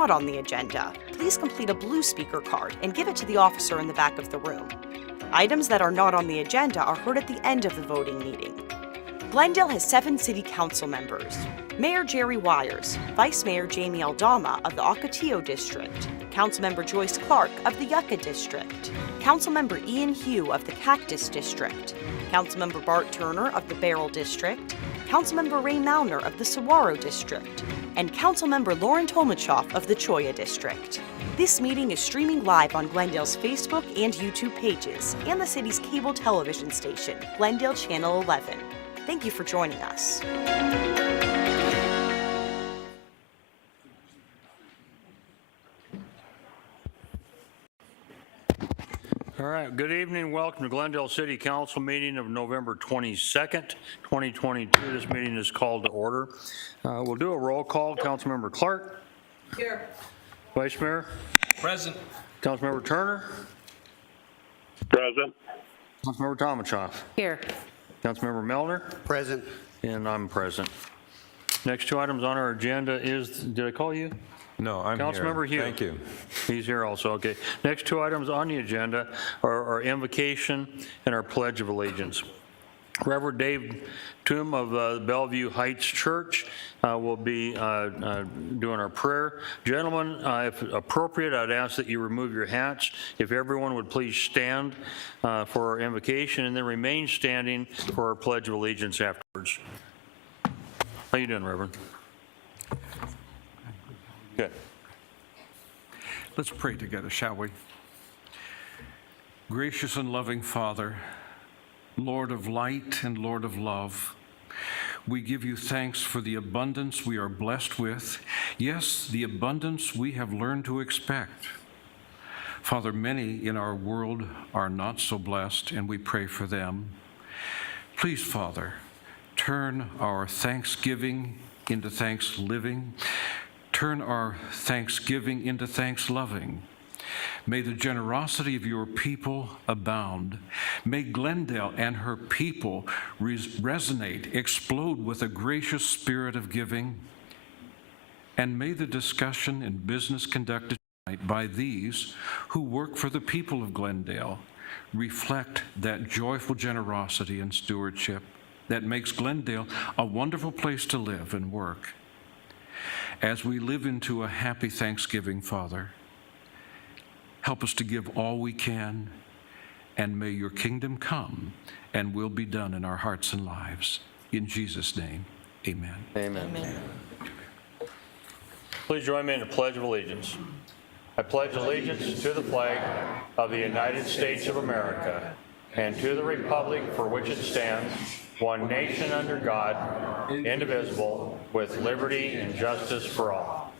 not on the agenda, please complete a blue speaker card and give it to the officer in the back of the room. Items that are not on the agenda are heard at the end of the voting meeting. Glendale has 7 city council members: Mayor Jerry Wires, Vice Mayor Jamie Aldama of the Ocotillo District, Councilmember Joyce Clark of the Yucca District, Councilmember Ian Hugh of the Cactus District, Councilmember Bart Turner of the Beryl District, Councilmember Ray Malner of the Saguaro District, and Councilmember Lauren Tolmachoff of the Cholla District. This meeting is streaming live on Glendale's Facebook and YouTube pages and the city's cable television station, Glendale Channel 11. Thank you for joining us. All right, good evening. Welcome to Glendale City Council meeting of November 22nd, 2022. This meeting is called to order. We'll do a roll call. Councilmember Clark. Here. Vice Mayor. Present. Councilmember Turner. Present. Councilmember Tomachoff. Here. Councilmember Melner. Present. And I'm present. Next 2 items on our agenda is, did I call you? No, I'm here. Councilmember Hugh. Thank you. He's here also, okay. Next 2 items on the agenda are our invocation and our Pledge of Allegiance. Reverend Dave Toom of Bellevue Heights Church will be doing our prayer. Gentlemen, if appropriate, I'd ask that you remove your hats. If everyone would please stand for our invocation and then remain standing for our Pledge of Allegiance afterwards. How you doing, Reverend? Good. Let's pray together, shall we? Gracious and loving Father, Lord of light and Lord of love, we give you thanks for the abundance we are blessed with. Yes, the abundance we have learned to expect. Father, many in our world are not so blessed, and we pray for them. Please, Father, turn our thanksgiving into thanks living. Turn our thanksgiving into thanks loving. May the generosity of your people abound. May Glendale and her people resonate, explode with a gracious spirit of giving. And may the discussion and business conducted tonight by these who work for the people of Glendale reflect that joyful generosity and stewardship that makes Glendale a wonderful place to live and work. As we live into a happy Thanksgiving, Father, help us to give all we can, and may your kingdom come and will be done in our hearts and lives. In Jesus' name, amen. Amen. Amen. Please join me in the Pledge of Allegiance. I pledge allegiance to the flag of the United States of America and to the republic for which it stands, one nation under God, indivisible, with liberty and justice for all.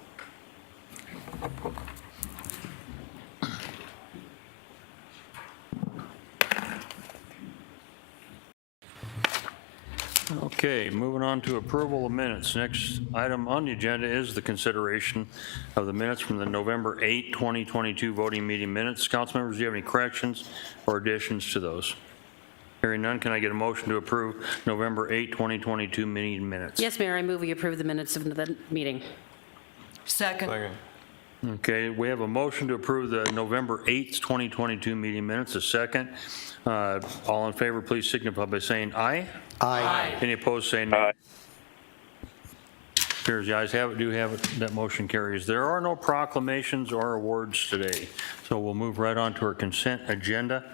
Okay, moving on to approval of minutes. Next item on the agenda is the consideration of the minutes from the November 8, 2022 voting meeting minutes. Council members, do you have any corrections or additions to those? Hearing none, can I get a motion to approve November 8, 2022 meeting minutes? Yes, Mayor, I move we approve the minutes of the meeting. Second. Okay, we have a motion to approve the November 8th, 2022 meeting minutes. A second. All in favor, please signify by saying aye. Aye. Any opposed, say no. Appears the ayes have it, do have it, that motion carries. There are no proclamations or awards today, so we'll move right on to our consent agenda.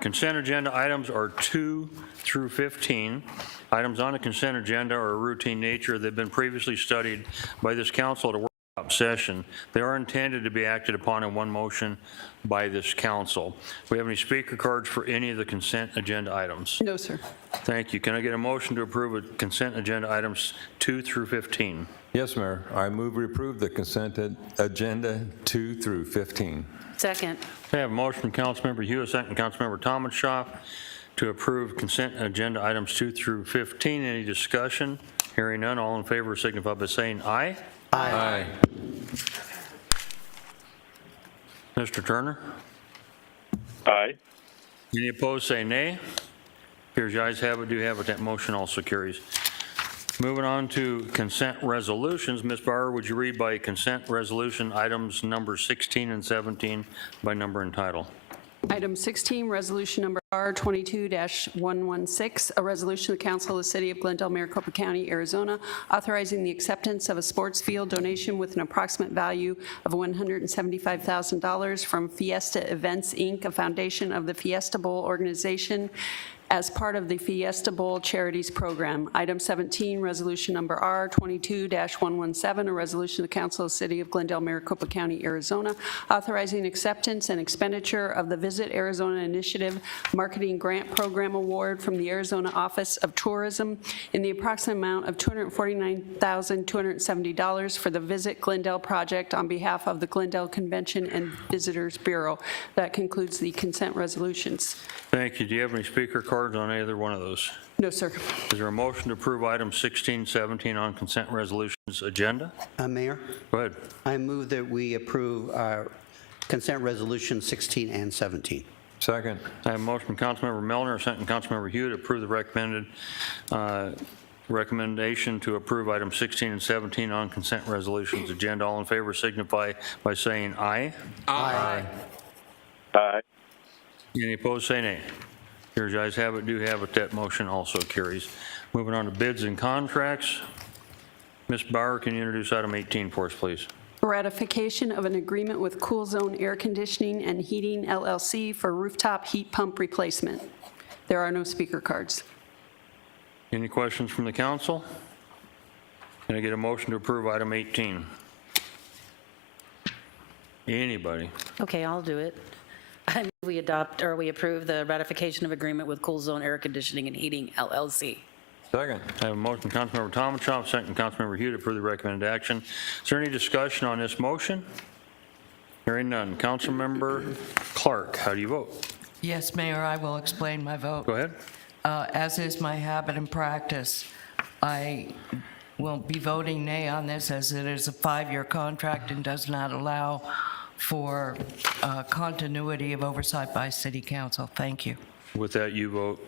Consent agenda items are 2 through 15. Items on the consent agenda are of routine nature. They've been previously studied by this council at a workshop session. They are intended to be acted upon in one motion by this council. Do we have any speaker cards for any of the consent agenda items? No, sir. Thank you. Can I get a motion to approve consent agenda items 2 through 15? Yes, Mayor. I move we approve the consent agenda 2 through 15. Second. I have a motion from Councilmember Hugh, a second from Councilmember Tomachoff to approve consent agenda items 2 through 15. Any discussion? Hearing none, all in favor signify by saying aye. Aye. Mr. Turner? Aye. Any opposed, say nay. Appears the ayes have it, do have it. That motion also carries. Moving on to consent resolutions. Ms. Bauer, would you read by consent resolution items number 16 and 17 by number and title? Item 16, resolution number R22-116, a resolution of the Council of the City of Glendale, Maricopa County, Arizona, authorizing the acceptance of a sports field donation with an approximate value of $175,000 from Fiesta Events, Inc., a foundation of the Fiesta Bowl organization, as part of the Fiesta Bowl Charities Program. Item 17, resolution number R22-117, a resolution of the Council of the City of Glendale, Maricopa County, Arizona, authorizing acceptance and expenditure of the Visit Arizona Initiative Marketing Grant Program Award from the Arizona Office of Tourism in the approximate amount of $249,270 for the Visit Glendale project on behalf of the Glendale Convention and Visitors Bureau. That concludes the consent resolutions. Thank you. Do you have any speaker cards on either one of those? No, sir. Is there a motion to approve items 16, 17 on consent resolutions agenda? Mayor, Go ahead. I move that we approve consent resolution 16 and 17. Second. I have a motion from Councilmember Melner, a second from Councilmember Hugh to approve the recommendation to approve items 16 and 17 on consent resolutions agenda. All in favor signify by saying aye. Aye. Aye. Any opposed, say nay. Here's the ayes have it, do have it, that motion also carries. Moving on to bids and contracts. Ms. Bauer, can you introduce item 18 for us, please? Ratification of an agreement with Cool Zone Air Conditioning and Heating LLC for rooftop heat pump replacement. There are no speaker cards. Any questions from the council? Can I get a motion to approve item 18? Anybody? Okay, I'll do it. I move we adopt, or we approve the ratification of agreement with Cool Zone Air Conditioning and Heating LLC. Second. I have a motion from Councilmember Tomachoff, second from Councilmember Hugh to approve the recommended action. Is there any discussion on this motion? Hearing none. Councilmember Clark, how do you vote? Yes, Mayor, I will explain my vote. Go ahead. As is my habit and practice, I will be voting nay on this as it is a 5-year contract and does not allow for continuity of oversight by City Council. Thank you. With that, you vote.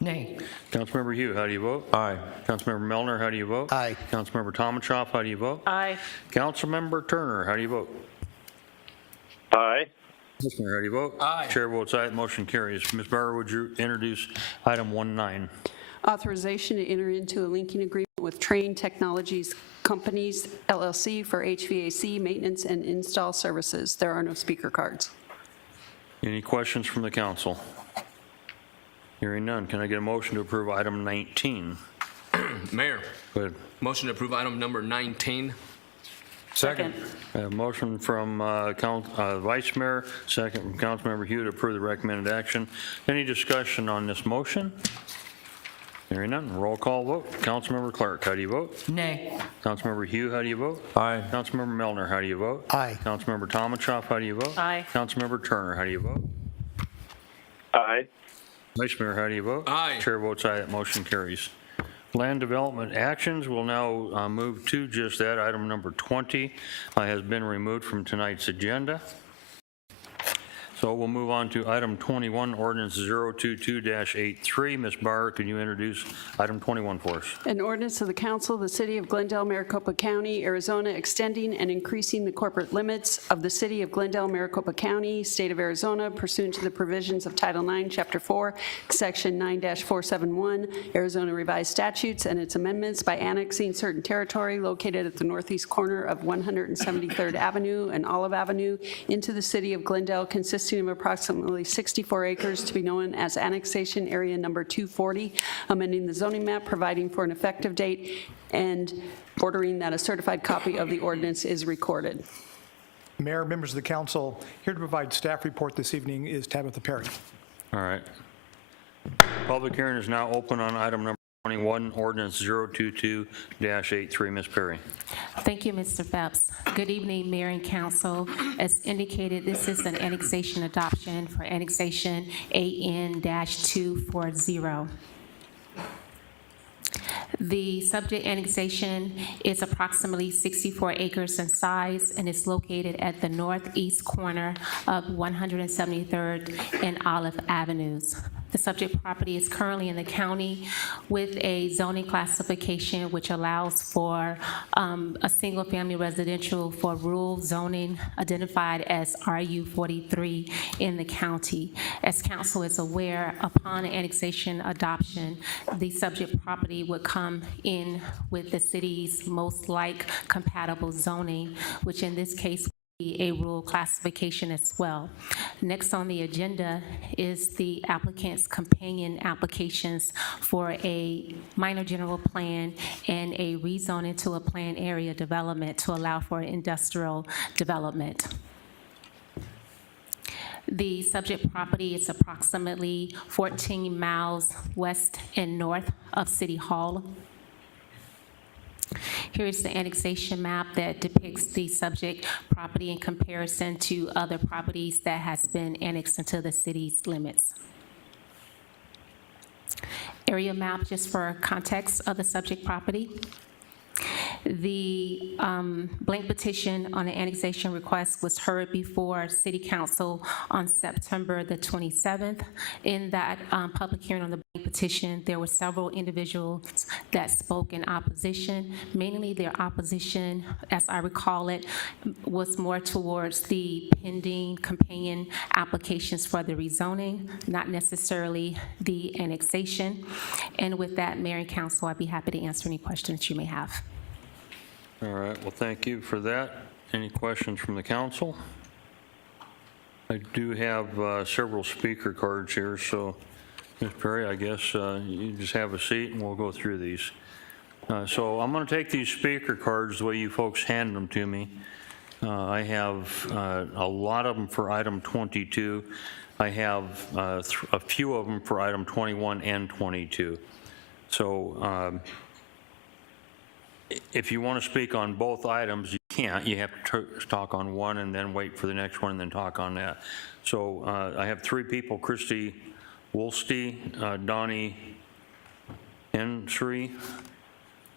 Nay. Councilmember Hugh, how do you vote? Aye. Councilmember Melner, how do you vote? Aye. Councilmember Tomachoff, how do you vote? Aye. Councilmember Turner, how do you vote? Aye. Yes, Mayor, how do you vote? Aye. Chair votes aye, motion carries. Ms. Bauer, would you introduce item 19? Authorization to enter into a linking agreement with Train Technologies Companies LLC for HVAC maintenance and install services. There are no speaker cards. Any questions from the council? Hearing none, can I get a motion to approve item 19? Mayor, Go ahead. motion to approve item number 19. Second. I have a motion from Vice Mayor, second from Councilmember Hugh to approve the recommended action. Any discussion on this motion? Hearing none, roll call vote. Councilmember Clark, how do you vote? Nay. Councilmember Hugh, how do you vote? Aye. Councilmember Melner, how do you vote? Aye. Councilmember Tomachoff, how do you vote? Aye. Councilmember Turner, how do you vote? Aye. Vice Mayor, how do you vote? Aye. Chair votes aye, that motion carries. Land development actions will now move to just that. Item number 20 has been removed from tonight's agenda. So we'll move on to item 21, ordinance 022-83. Ms. Bauer, can you introduce item 21 for us? An ordinance of the Council of the City of Glendale, Maricopa County, Arizona, extending and increasing the corporate limits of the City of Glendale, Maricopa County, State of Arizona, pursuant to the provisions of Title IX, Chapter 4, Section 9-471, Arizona Revised Statutes, and its amendments by annexing certain territory located at the northeast corner of 173rd Avenue and Olive Avenue into the City of Glendale, consisting of approximately 64 acres to be known as Annexation Area Number 240, amending the zoning map, providing for an effective date, and ordering that a certified copy of the ordinance is recorded. Mayor, members of the council, here to provide staff report this evening is Tabitha Perry. All right. Public hearing is now open on item number 21, ordinance 022-83. Ms. Perry. Thank you, Mr. Phelps. Good evening, Mayor and Council. As indicated, this is an annexation adoption for annexation AN-240. The subject annexation is approximately 64 acres in size and is located at the northeast corner of 173rd and Olive Avenues. The subject property is currently in the county with a zoning classification which allows for a single-family residential for rural zoning identified as RU 43 in the county. As council is aware, upon annexation adoption, the subject property would come in with the city's most like compatible zoning, which in this case a rural classification as well. Next on the agenda is the applicant's companion applications for a minor general plan and a rezoning to a planned area development to allow for industrial development. The subject property is approximately 14 miles west and north of City Hall. Here is the annexation map that depicts the subject property in comparison to other properties that has been annexed into the city's limits. Area map just for context of the subject property. The blank petition on the annexation request was heard before City Council on September the 27th. In that public hearing on the blank petition, there were several individuals that spoke in opposition. Mainly their opposition, as I recall it, was more towards the pending companion applications for the rezoning, not necessarily the annexation. And with that, Mayor and Council, I'd be happy to answer any questions you may have. All right, well, thank you for that. Any questions from the council? I do have several speaker cards here, so Ms. Perry, I guess you just have a seat and we'll go through these. So I'm going to take these speaker cards the way you folks handed them to me. I have a lot of them for item 22. I have a few of them for item 21 and 22. So if you want to speak on both items, you can't. You have to talk on one and then wait for the next one and then talk on that. So I have three people, Christy Woolsey, Donnie Hensry,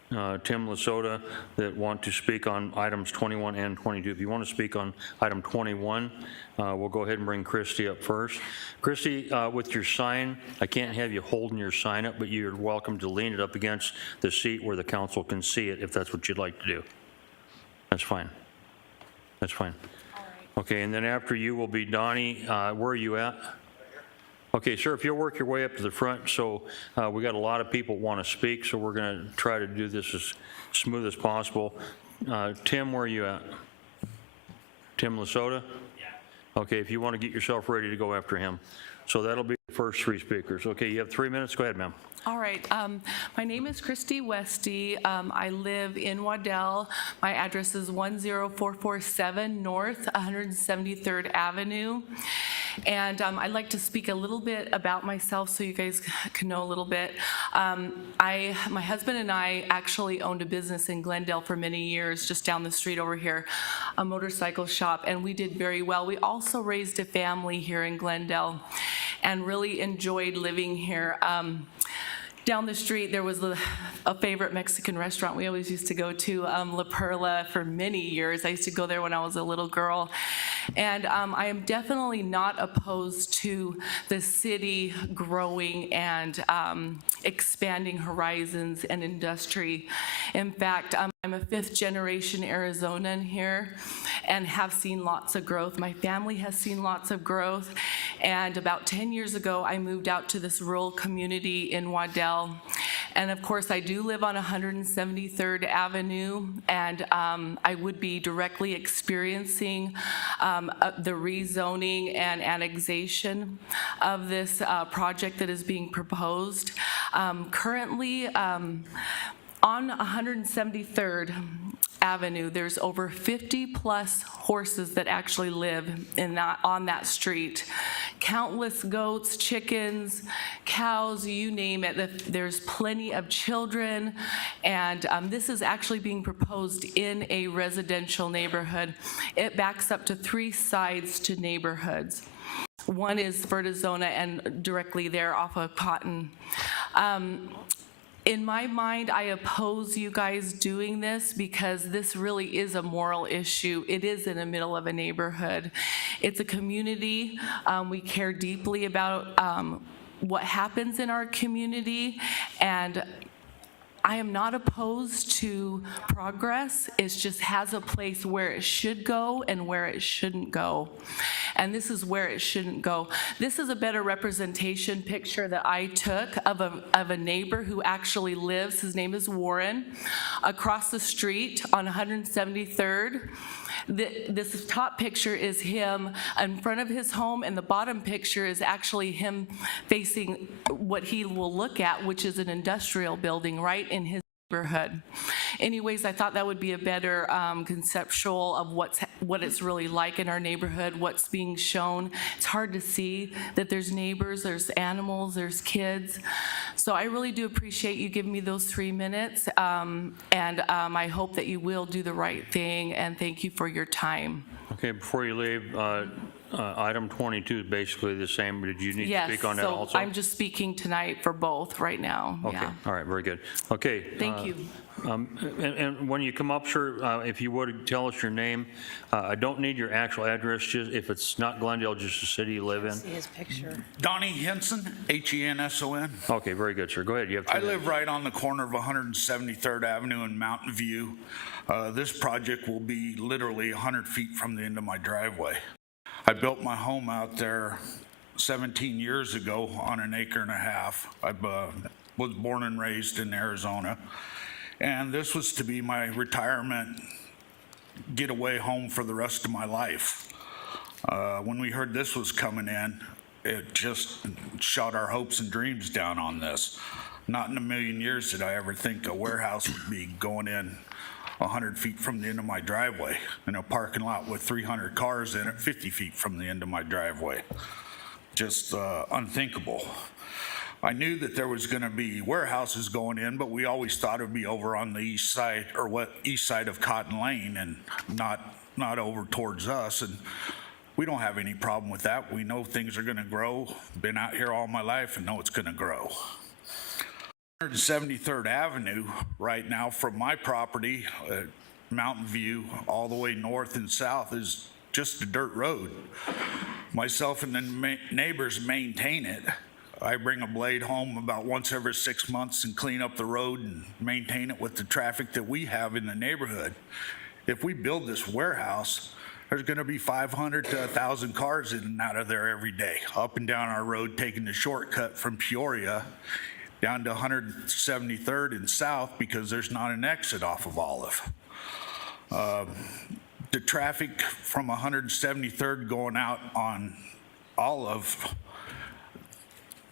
Tim Lasota, that want to speak on items 21 and 22. If you want to speak on item 21, we'll go ahead and bring Christy up first. Christy, with your sign, I can't have you holding your sign up, but you're welcome to lean it up against the seat where the council can see it if that's what you'd like to do. That's fine. That's fine. All right. Okay, and then after you will be Donnie. Where are you at? Okay, sir, if you'll work your way up to the front. So we got a lot of people want to speak, so we're going to try to do this as smooth as possible. Tim, where are you at? Tim Lasota? Yeah. Okay, if you want to get yourself ready to go after him. So that'll be the first three speakers. Okay, you have 3 minutes. Go ahead, ma'am. All right. My name is Christy Westy. I live in Waddell. My address is 10447 North 173rd Avenue. And I'd like to speak a little bit about myself so you guys can know a little bit. My husband and I actually owned a business in Glendale for many years, just down the street over here, a motorcycle shop, and we did very well. We also raised a family here in Glendale and really enjoyed living here. Down the street, there was a favorite Mexican restaurant we always used to go to, La Perla, for many years. I used to go there when I was a little girl. And I am definitely not opposed to the city growing and expanding horizons and industry. In fact, I'm a fifth-generation Arizonan here and have seen lots of growth. My family has seen lots of growth. And about 10 years ago, I moved out to this rural community in Waddell. And of course, I do live on 173rd Avenue, and I would be directly experiencing the rezoning and annexation of this project that is being proposed. Currently, on 173rd Avenue, there's over 50 plus horses that actually live on that street. Countless goats, chickens, cows, you name it. There's plenty of children, and this is actually being proposed in a residential neighborhood. It backs up to 3 sides to neighborhoods. One is Vertizona and directly there off of Cotton. In my mind, I oppose you guys doing this because this really is a moral issue. It is in the middle of a neighborhood. It's a community. We care deeply about what happens in our community, and I am not opposed to progress. It just has a place where it should go and where it shouldn't go. And this is where it shouldn't go. This is a better representation picture that I took of a neighbor who actually lives, his name is Warren, across the street on 173rd. This top picture is him in front of his home, and the bottom picture is actually him facing what he will look at, which is an industrial building right in his neighborhood. Anyways, I thought that would be a better conceptual of what it's really like in our neighborhood, what's being shown. It's hard to see that there's neighbors, there's animals, there's kids. So I really do appreciate you giving me those 3 minutes, and I hope that you will do the right thing, and thank you for your time. Okay, before you leave, item 22 is basically the same. Did you need to speak on that also? Yes, so I'm just speaking tonight for both right now. Okay, Yeah. all right, very good. Okay. Thank you. And when you come up, sir, if you would tell us your name. I don't need your actual address, just if it's not Glendale, just the city you live in. See his picture. Donnie Henson, Henson. Okay, very good, sir. Go ahead. You have 2 I minutes. live right on the corner of 173rd Avenue and Mountain View. This project will be literally 100 feet from the end of my driveway. I built my home out there 17 years ago on an acre and a half. I was born and raised in Arizona. And this was to be my retirement getaway home for the rest of my life. When we heard this was coming in, it just shot our hopes and dreams down on this. Not in a million years did I ever think a warehouse would be going in 100 feet from the end of my driveway in a parking lot with 300 cars in it 50 feet from the end of my driveway. Just unthinkable. I knew that there was going to be warehouses going in, but we always thought it would be over on the east side or east side of Cotton Lane and not over towards us. And we don't have any problem with that. We know things are going to grow. Been out here all my life and know it's going to grow. 173rd Avenue right now from my property, Mountain View, all the way north and south is just a dirt road. Myself and the neighbors maintain it. I bring a blade home about once every 6 months and clean up the road and maintain it with the traffic that we have in the neighborhood. If we build this warehouse, there's going to be 500 to 1,000 cars in and out of there every day, up and down our road, taking the shortcut from Peoria down to 173rd and south because there's not an exit off of Olive. The traffic from 173rd going out on Olive,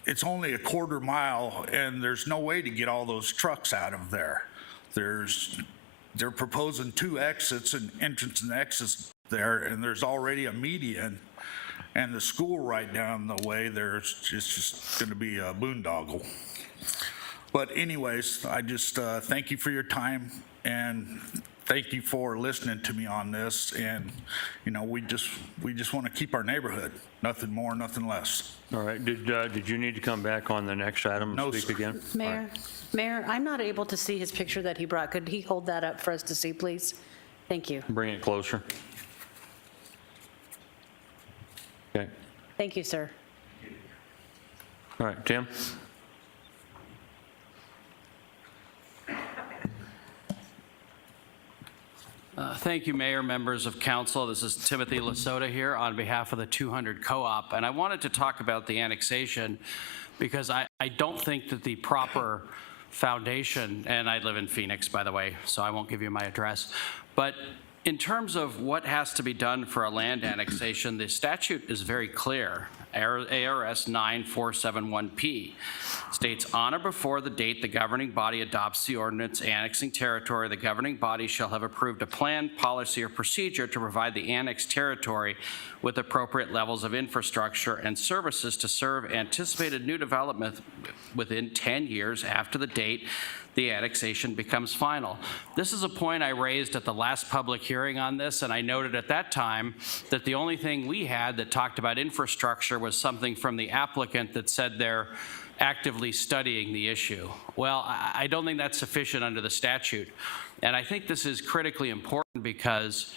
it's only a quarter mile and there's no way to get all those trucks out of there. They're proposing 2 exits, an entrance and exits there, and there's already a median and the school right down the way. It's just going to be a boondoggle. But anyways, I just thank you for your time and thank you for listening to me on this. And we just want to keep our neighborhood, nothing more, nothing less. All right. Did you need to come back on the next item and speak again? Mayor, I'm not able to see his picture that he brought. Could he hold that up for us to see, please? Thank you. Bring it closer. Okay. Thank you, sir. All right, Tim? Thank you, Mayor, members of council. This is Timothy Lasota here on behalf of the 200 Co-op, and I wanted to talk about the annexation because I don't think that the proper foundation, and I live in Phoenix, by the way, so I won't give you my address, but in terms of what has to be done for a land annexation, the statute is very clear. ARS 9471P states, on or before the date the governing body adopts the ordinance annexing territory, the governing body shall have approved a plan, policy, or procedure to provide the annexed territory with appropriate levels of infrastructure and services to serve anticipated new development within 10 years after the date the annexation becomes final. This is a point I raised at the last public hearing on this, and I noted at that time that the only thing we had that talked about infrastructure was something from the applicant that said they're actively studying the issue. Well, I don't think that's sufficient under the statute, and I think this is critically important because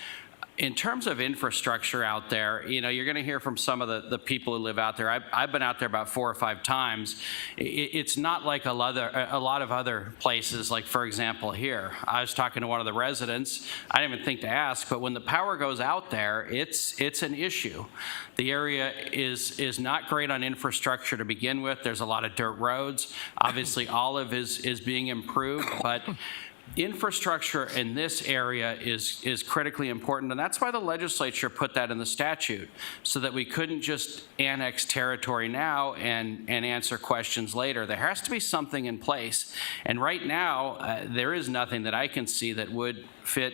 In terms of infrastructure out there, you know, you're going to hear from some of the people who live out there. I've been out there about 4 or 5 times. It's not like a lot of other places, like, for example, here. I was talking to one of the residents. I didn't even think to ask, but when the power goes out there, it's an issue. The area is not great on infrastructure to begin with. There's a lot of dirt roads. Obviously, Olive is being improved, but infrastructure in this area is critically important, and that's why the legislature put that in the statute, so that we couldn't just annex territory now and answer questions later. There has to be something in place, and right now, there is nothing that I can see that would fit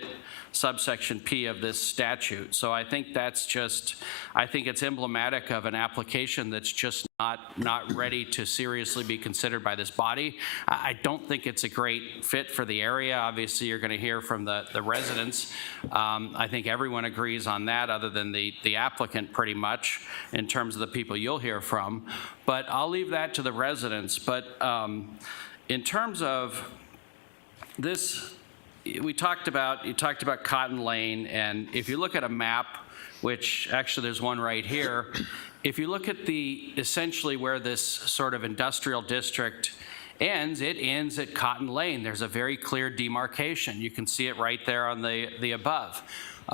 subsection P of this statute. So I think that's just, I think it's emblematic of an application that's just not ready to seriously be considered by this body. I don't think it's a great fit for the area. Obviously, you're going to hear from the residents. I think everyone agrees on that, other than the applicant, pretty much, in terms of the people you'll hear from. But I'll leave that to the residents. But in terms of this, you talked about Cotton Lane, and if you look at a map, which actually there's one right here, if you look at essentially where this sort of industrial district ends, it ends at Cotton Lane. There's a very clear demarcation. You can see it right there on the above.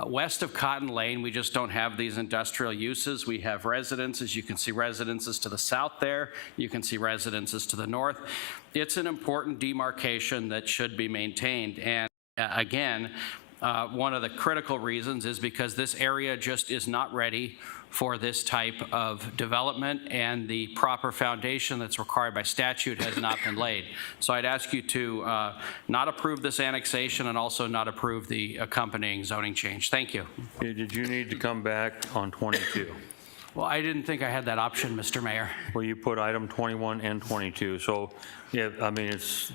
West of Cotton Lane, we just don't have these industrial uses. We have residences. You can see residences to the south there. You can see residences to the north. It's an important demarcation that should be maintained. And again, one of the critical reasons is because this area just is not ready for this type of development, and the proper foundation that's required by statute has not been laid. So I'd ask you to not approve this annexation and also not approve the accompanying zoning change. Thank you. Did you need to come back on 22? Well, I didn't think I had that option, Mr. Mayor. Well, you put item 21 and 22, so, yeah, I mean, it's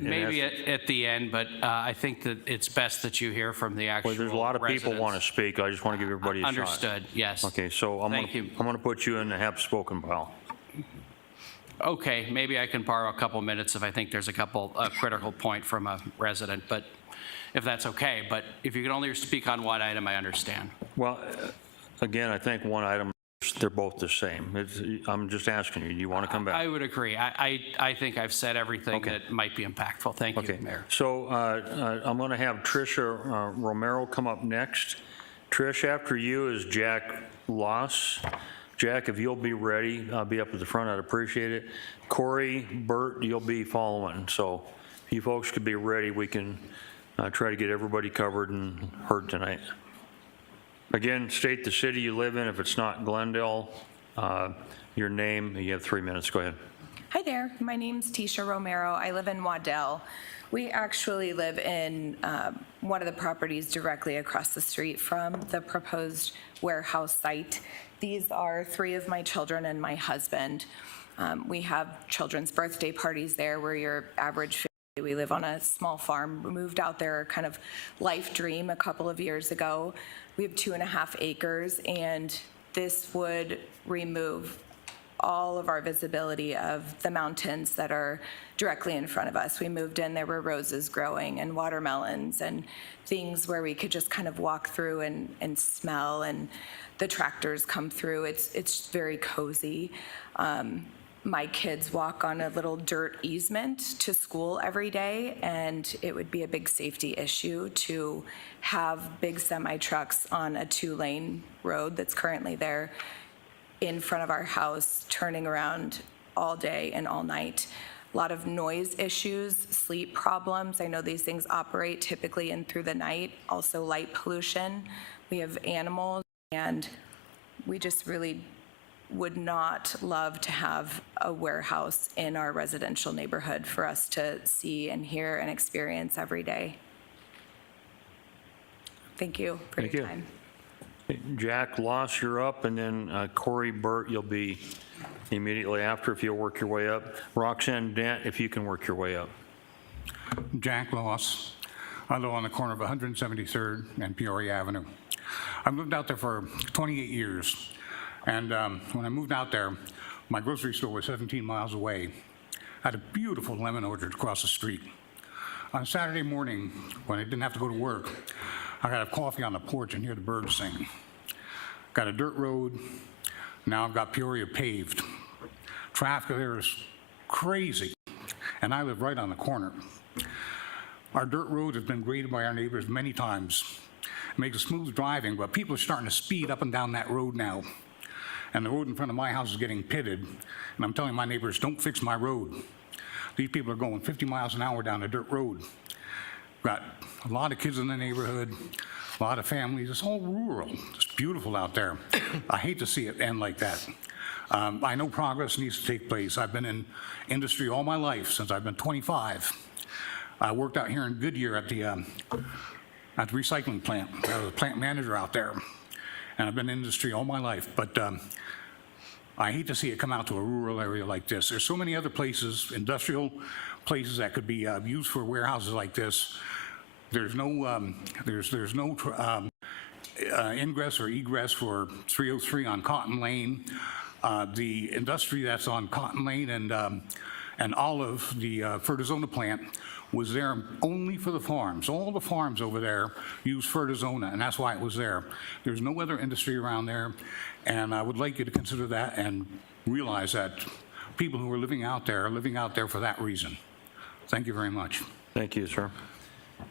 maybe at the end, but I think that it's best that you hear from the actual residents. Well, there's a lot of people residents. want to speak. I just want to give everybody a shot. Understood, yes. Okay, so I'm going to put you in the have spoken pile. Okay, maybe I can borrow a couple minutes if I think there's a critical point from a resident, but if that's okay. But if you can only speak on one item, I understand. Well, again, I think one item, they're both the same. I'm just asking you, do you want to come back? I would agree. I think I've said everything that might be impactful. Thank you, Mayor. So I'm going to have Tricia Romero come up next. Trish, after you is Jack Loss. Jack, if you'll be ready, I'll be up at the front. I'd appreciate it. Corey, Burt, you'll be following. So if you folks could be ready, we can try to get everybody covered and heard tonight. Again, state the city you live in. If it's not Glendale, your name. You have 3 minutes. Go ahead. Hi there. My name's Tisha Romero. I live in Waddell. We actually live in one of the properties directly across the street from the proposed warehouse site. These are 3 of my children and my husband. We have children's birthday parties there. We're your average family. We live on a small farm. We moved out there, kind of life dream, a couple of years ago. We have 2.5 acres, and this would remove all of our visibility of the mountains that are directly in front of us. We moved in, there were roses growing and watermelons and things where we could just kind of walk through and smell, and the tractors come through. It's very cozy. My kids walk on a little dirt easement to school every day, and it would be a big safety issue to have big semi-trucks on a 2-lane road that's currently there in front of our house, turning around all day and all night. A lot of noise issues, sleep problems. I know these things operate typically in through the night. Also light pollution. We have animals, and we just really would not love to have a warehouse in our residential neighborhood for us to see and hear and experience every day. Thank you for your time. Jack Loss, you're up, and then Corey Burt, you'll be immediately after if you'll work your way up. Roxanne Dent, if you can work your way up. Jack Loss. I live on the corner of 173rd and Peoria Avenue. I've lived out there for 28 years. And when I moved out there, my grocery store was 17 miles away. I had a beautiful lemon orchard across the street. On Saturday morning, when I didn't have to go to work, I gotta have coffee on the porch and hear the birds sing. Got a dirt road, now I've got Peoria paved. Traffic there is crazy, and I live right on the corner. Our dirt road has been graded by our neighbors many times. It makes a smooth driving, but people are starting to speed up and down that road now. And the road in front of my house is getting pitted, and I'm telling my neighbors, don't fix my road. These people are going 50 miles an hour down a dirt road. Got a lot of kids in the neighborhood, a lot of families. It's all rural. It's beautiful out there. I hate to see it end like that. I know progress needs to take place. I've been in industry all my life, since I've been 25. I worked out here in Goodyear at the recycling plant. I was a plant manager out there, and I've been in industry all my life. But I hate to see it come out to a rural area like this. There's so many other places, industrial places that could be used for warehouses like this. There's no ingress or egress for 303 on Cotton Lane. The industry that's on Cotton Lane and Olive, the Fertizona plant, was there only for the farms. All the farms over there use Fertizona, and that's why it was there. There's no other industry around there, and I would like you to consider that and realize that people who are living out there are living out there for that reason. Thank you very much. Thank you, sir.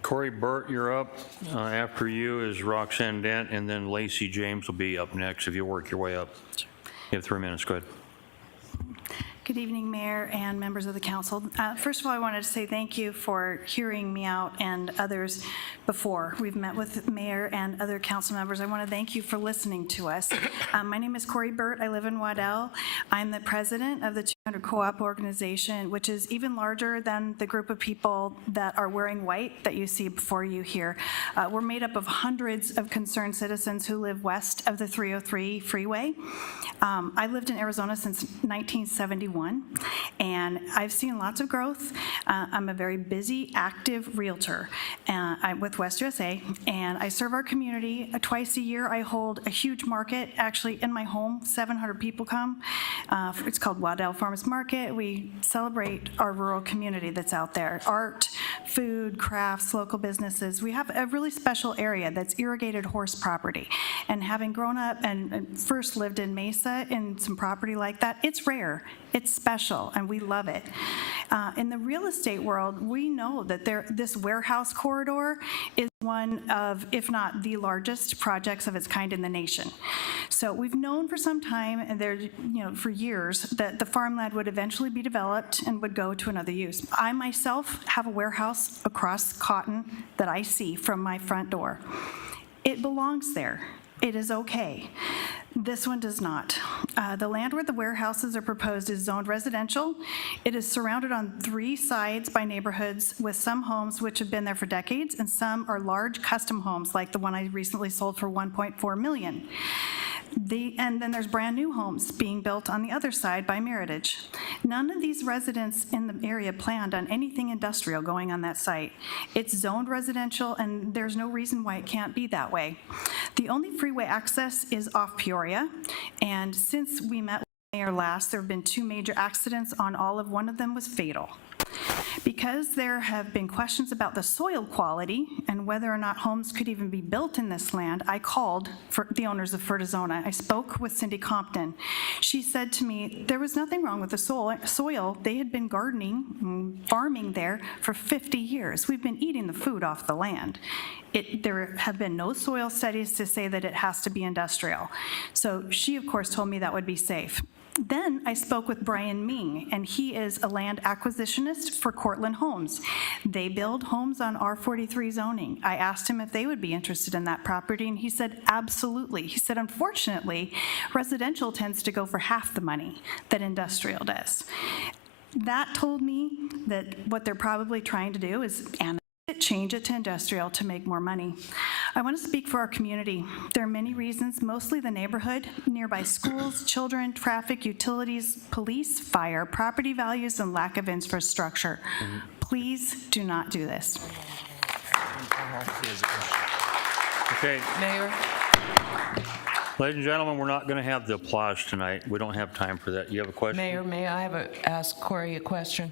Corey Burt, you're up. After you is Roxanne Dent, and then Lacey James will be up next if you work your way up. You have 3 minutes. Go ahead. Good evening, Mayor and members of the council. First of all, I wanted to say thank you for hearing me out and others before. We've met with Mayor and other council members. I want to thank you for listening to us. My name is Corey Burt. I live in Waddell. I'm the president of the 200 Co-op organization, which is even larger than the group of people that are wearing white that you see before you here. We're made up of hundreds of concerned citizens who live west of the 303 freeway. I lived in Arizona since 1971. And I've seen lots of growth. I'm a very busy, active realtor I'm with West USA, and I serve our community. Twice a year, I hold a huge market, actually in my home. 700 people come. It's called Waddell Farmers Market. We celebrate our rural community that's out there. Art, food, crafts, local businesses. We have a really special area that's irrigated horse property. And having grown up and first lived in Mesa in some property like that, it's rare. It's special, and we love it. In the real estate world, we know that this warehouse corridor is one of, if not the largest projects of its kind in the nation. So we've known for some time, and for years, that the farmland would eventually be developed and would go to another use. I myself have a warehouse across Cotton that I see from my front door. It belongs there. It is okay. This one does not. The land where the warehouses are proposed is zoned residential. It is surrounded on 3 sides by neighborhoods with some homes which have been there for decades, and some are large custom homes like the one I recently sold for $1.4 million. And then there's brand new homes being built on the other side by Meritage. None of these residents in the area planned on anything industrial going on that site. It's zoned residential, and there's no reason why it can't be that way. The only freeway access is off Peoria, and since we met with the mayor last, there have been 2 major accidents on Olive. One of them was fatal. Because there have been questions about the soil quality and whether or not homes could even be built in this land, I called for the owners of Fertizona. I spoke with Cindy Compton. She said to me there was nothing wrong with the soil. They had been gardening, farming there for 50 years. We've been eating the food off the land. There have been no soil studies to say that it has to be industrial. So she, of course, told me that would be safe. Then I spoke with Brian Ming, and he is a land acquisitionist for Cortland Homes. They build homes on R43 zoning. I asked him if they would be interested in that property, and he said absolutely. He said, unfortunately, residential tends to go for half the money that industrial does. That told me that what they're probably trying to do is change it to industrial to make more money. I want to speak for our community. There are many reasons, mostly the neighborhood, nearby schools, children, traffic, utilities, police, fire, property values, and lack of infrastructure. Please do not do this. Okay. Mayor? Ladies and gentlemen, we're not going to have the applause tonight. We don't have time for that. You have a question? Mayor, may I ask Corey a question?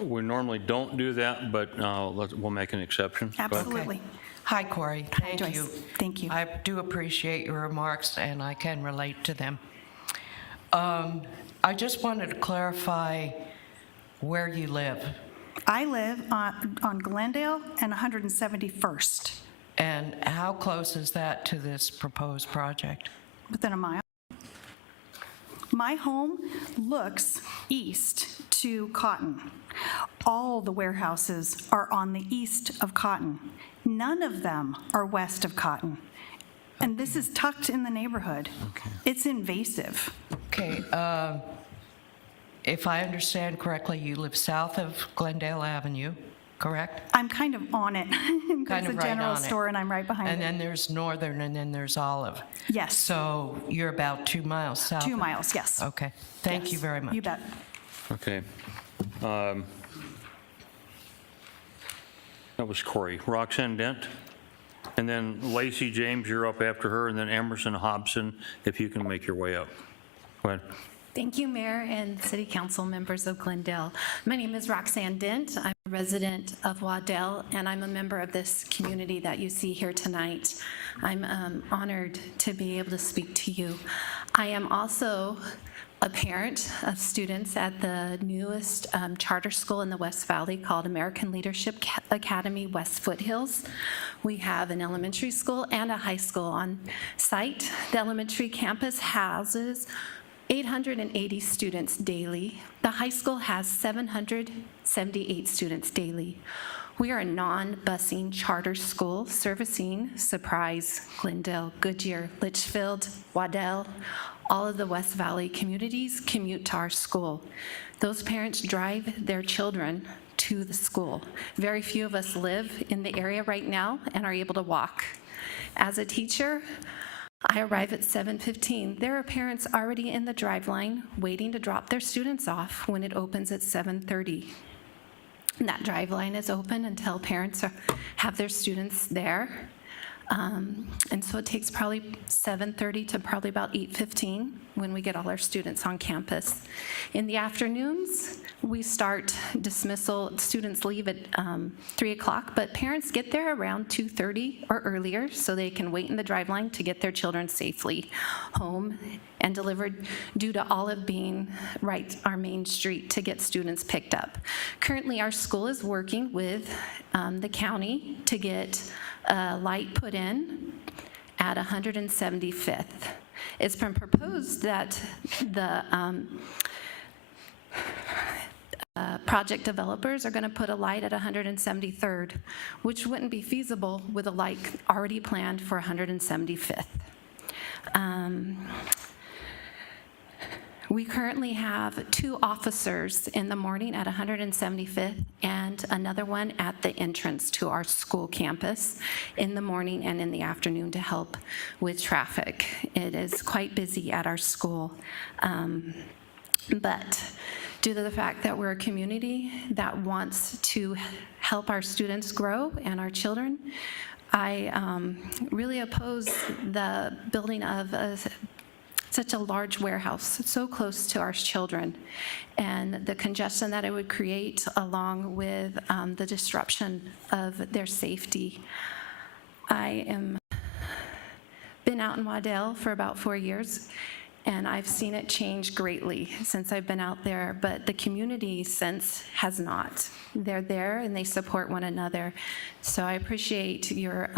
We normally don't do that, but we'll make an exception. Absolutely. Hi, Corey. Thank Joyce. you. Thank you. I do appreciate your remarks, and I can relate to them. I just wanted to clarify where you live. I live on Glendale and 171st, And how close is that to this proposed project? within a mile. My home looks east to Cotton. All the warehouses are on the east of Cotton. None of them are west of Cotton. And this is tucked in the neighborhood. It's invasive. Okay, if I understand correctly, you live south of Glendale Avenue, correct? I'm kind of on it. Kind There's of a right general on it. store and I'm right behind And it. then there's Northern, and then there's Olive. Yes. So you're about 2 miles south? 2 miles, yes. Okay, thank you Yes. very much. You bet. Okay. That was Corey. Roxanne Dent? And then Lacey James, you're up after her, and then Emerson Hobson, if you can make your way up. Go ahead. Thank you, Mayor and City Council members of Glendale. My name is Roxanne Dent. I'm a resident of Waddell, and I'm a member of this community that you see here tonight. I'm honored to be able to speak to you. I am also a parent of students at the newest charter school in the West Valley called American Leadership Academy West Foothills. We have an elementary school and a high school on site. The elementary campus houses 880 students daily. The high school has 778 students daily. We are a non-busing charter school servicing Surprise, Glendale, Goodyear, Litchfield, Waddell. All of the West Valley communities commute to our school. Those parents drive their children to the school. Very few of us live in the area right now and are able to walk. As a teacher, I arrive at 7:15. There are parents already in the drive line waiting to drop their students off when it opens at 7:30. And that drive line is open until parents have their students there. And so it takes probably 7:30 to probably about 8:15 when we get all our students on campus. In the afternoons, we start dismissal. Students leave at 3 o'clock, but parents get there around 2:30 or earlier so they can wait in the drive line to get their children safely home and delivered due to Olive being right our main street to get students picked up. Currently, our school is working with the county to get a light put in at 175th. It's been proposed that the project developers are going to put a light at 173rd, which wouldn't be feasible with a light already planned for 175th. We currently have 2 officers in the morning at 175th and another one at the entrance to our school campus in the morning and in the afternoon to help with traffic. It is quite busy at our school. But due to the fact that we're a community that wants to help our students grow and our children, I really oppose the building of such a large warehouse so close to our children and the congestion that it would create along with the disruption of their safety. I am been out in Waddell for about 4 years, and I've seen it change greatly since I've been out there, but the community sense has not. They're there and they support one another. So I appreciate your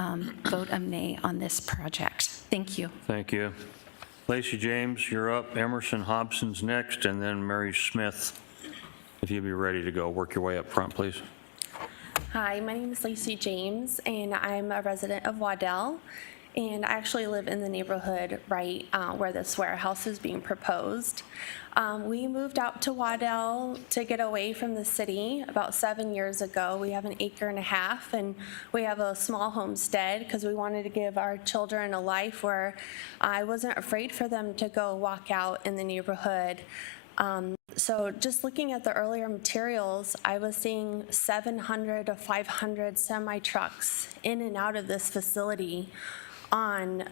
vote of nay on this project. Thank you. Thank you. Lacey James, you're up. Emerson Hobson's next, and then Mary Smith. If you'd be ready to go, work your way up front, please. Hi, my name is Lacey James, and I'm a resident of Waddell. And I actually live in the neighborhood right where this warehouse is being proposed. We moved out to Waddell to get away from the city about 7 years ago. We have an 1.5 acres, and we have a small homestead because we wanted to give our children a life where I wasn't afraid for them to go walk out in the neighborhood. So just looking at the earlier materials, I was seeing 700 to 500 semi-trucks in and out of this facility on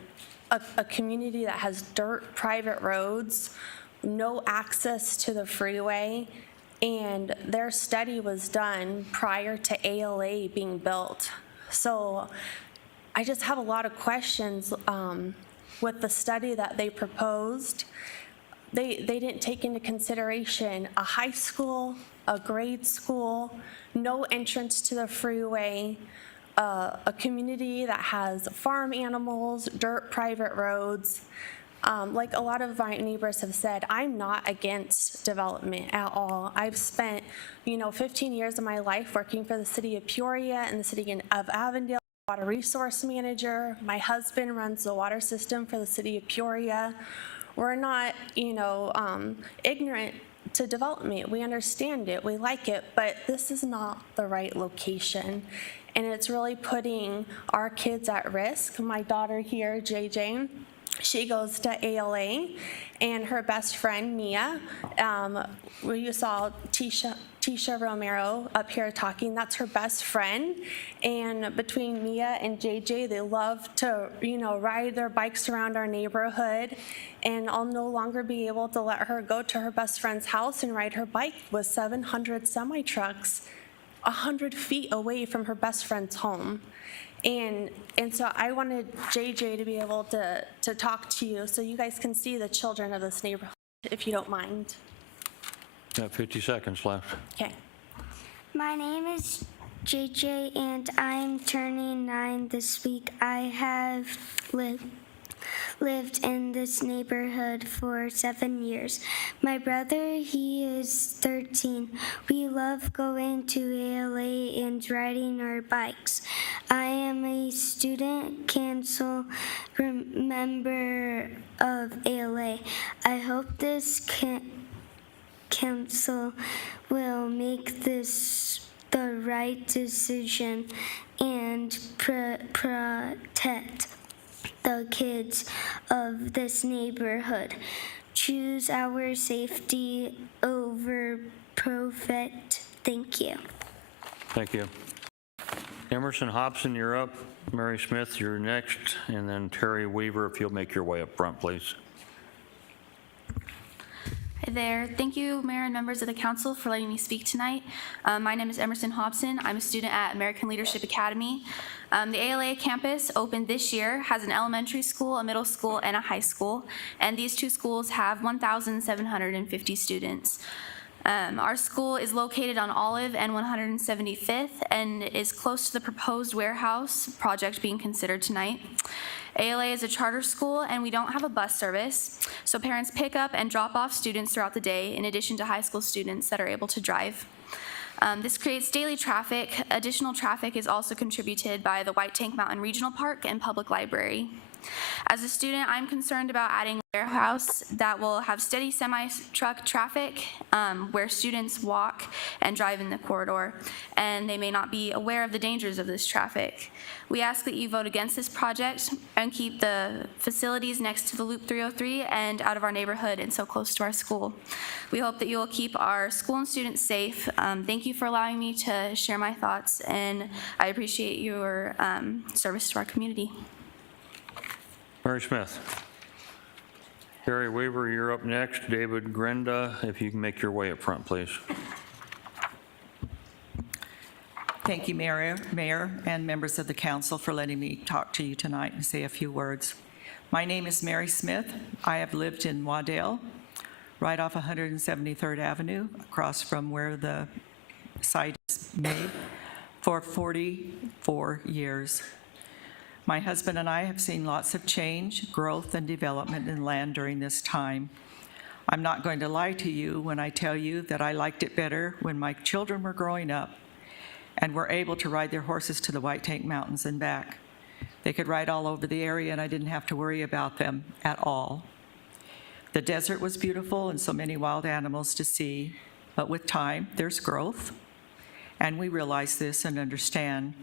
a community that has dirt private roads, no access to the freeway, and their study was done prior to ALA being built. So I just have a lot of questions with the study that they proposed. They didn't take into consideration a high school, a grade school, no entrance to the freeway, a community that has farm animals, dirt private roads. Like a lot of my neighbors have said, I'm not against development at all. I've spent, 15 years of my life working for the city of Peoria and the city of Avondale, water resource manager. My husband runs the water system for the city of Peoria. We're not, ignorant to development. We understand it, we like it, but this is not the right location. And it's really putting our kids at risk. My daughter here, JJ, she goes to ALA, and her best friend, Mia, where you saw Tisha Romero up here talking, that's her best friend. And between Mia and JJ, they love to, ride their bikes around our neighborhood. And I'll no longer be able to let her go to her best friend's house and ride her bike with 700 semi-trucks 100 feet away from her best friend's home. And so I wanted JJ to be able to talk to you so you guys can see the children of this neighborhood, if you don't mind. Got 50 seconds left. Okay. My name is JJ, and I'm turning 9 this week. I have lived in this neighborhood for 7 years. My brother, he is 13. We love going to ALA and riding our bikes. I am a student council member of ALA. I hope this council will make this the right decision and protect the kids of this neighborhood. Choose our safety over profit. Thank you. Thank you. Emerson Hobson, you're up. Mary Smith, you're next. And then Terry Weaver, if you'll make your way up front, please. Hi there. Thank you, Mayor and members of the council, for letting me speak tonight. My name is Emerson Hobson. I'm a student at American Leadership Academy. The ALA campus opened this year, has an elementary school, a middle school, and a high school, and these two schools have 1,750 students. Our school is located on Olive and 175th and is close to the proposed warehouse project being considered tonight. ALA is a charter school, and we don't have a bus service, so parents pick up and drop off students throughout the day in addition to high school students that are able to drive. This creates daily traffic. Additional traffic is also contributed by the White Tank Mountain Regional Park and Public Library. As a student, I'm concerned about adding a warehouse that will have steady semi-truck traffic where students walk and drive in the corridor, and they may not be aware of the dangers of this traffic. We ask that you vote against this project and keep the facilities next to the Loop 303 and out of our neighborhood and so close to our school. We hope that you will keep our school and students safe. Thank you for allowing me to share my thoughts, and I appreciate your service to our community. Mary Smith. Terry Weaver, you're up next. David Grenda, if you can make your way up front, please. Thank you, Mayor, and members of the council for letting me talk to you tonight and say a few words. My name is Mary Smith. I have lived in Waddell, right off 173rd Avenue, across from where the site is made, for 44 years. My husband and I have seen lots of change, growth, and development in land during this time. I'm not going to lie to you when I tell you that I liked it better when my children were growing up and were able to ride their horses to the White Tank Mountains and back. They could ride all over the area, and I didn't have to worry about them at all. The desert was beautiful and so many wild animals to see, but with time, there's growth, and we realize this and understand.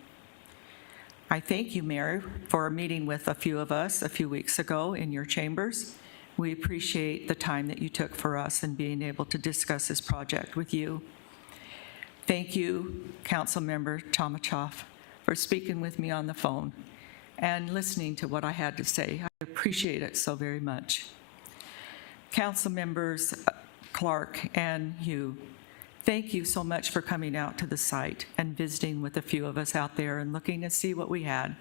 I thank you, Mayor, for meeting with a few of us a few weeks ago in your chambers. We appreciate the time that you took for us and being able to discuss this project with you. Thank you, Councilmember Tomachoff, for speaking with me on the phone and listening to what I had to say. I appreciate it so very much. Council members Clark and Hugh, thank you so much for coming out to the site and visiting with a few of us out there and looking to see what we had.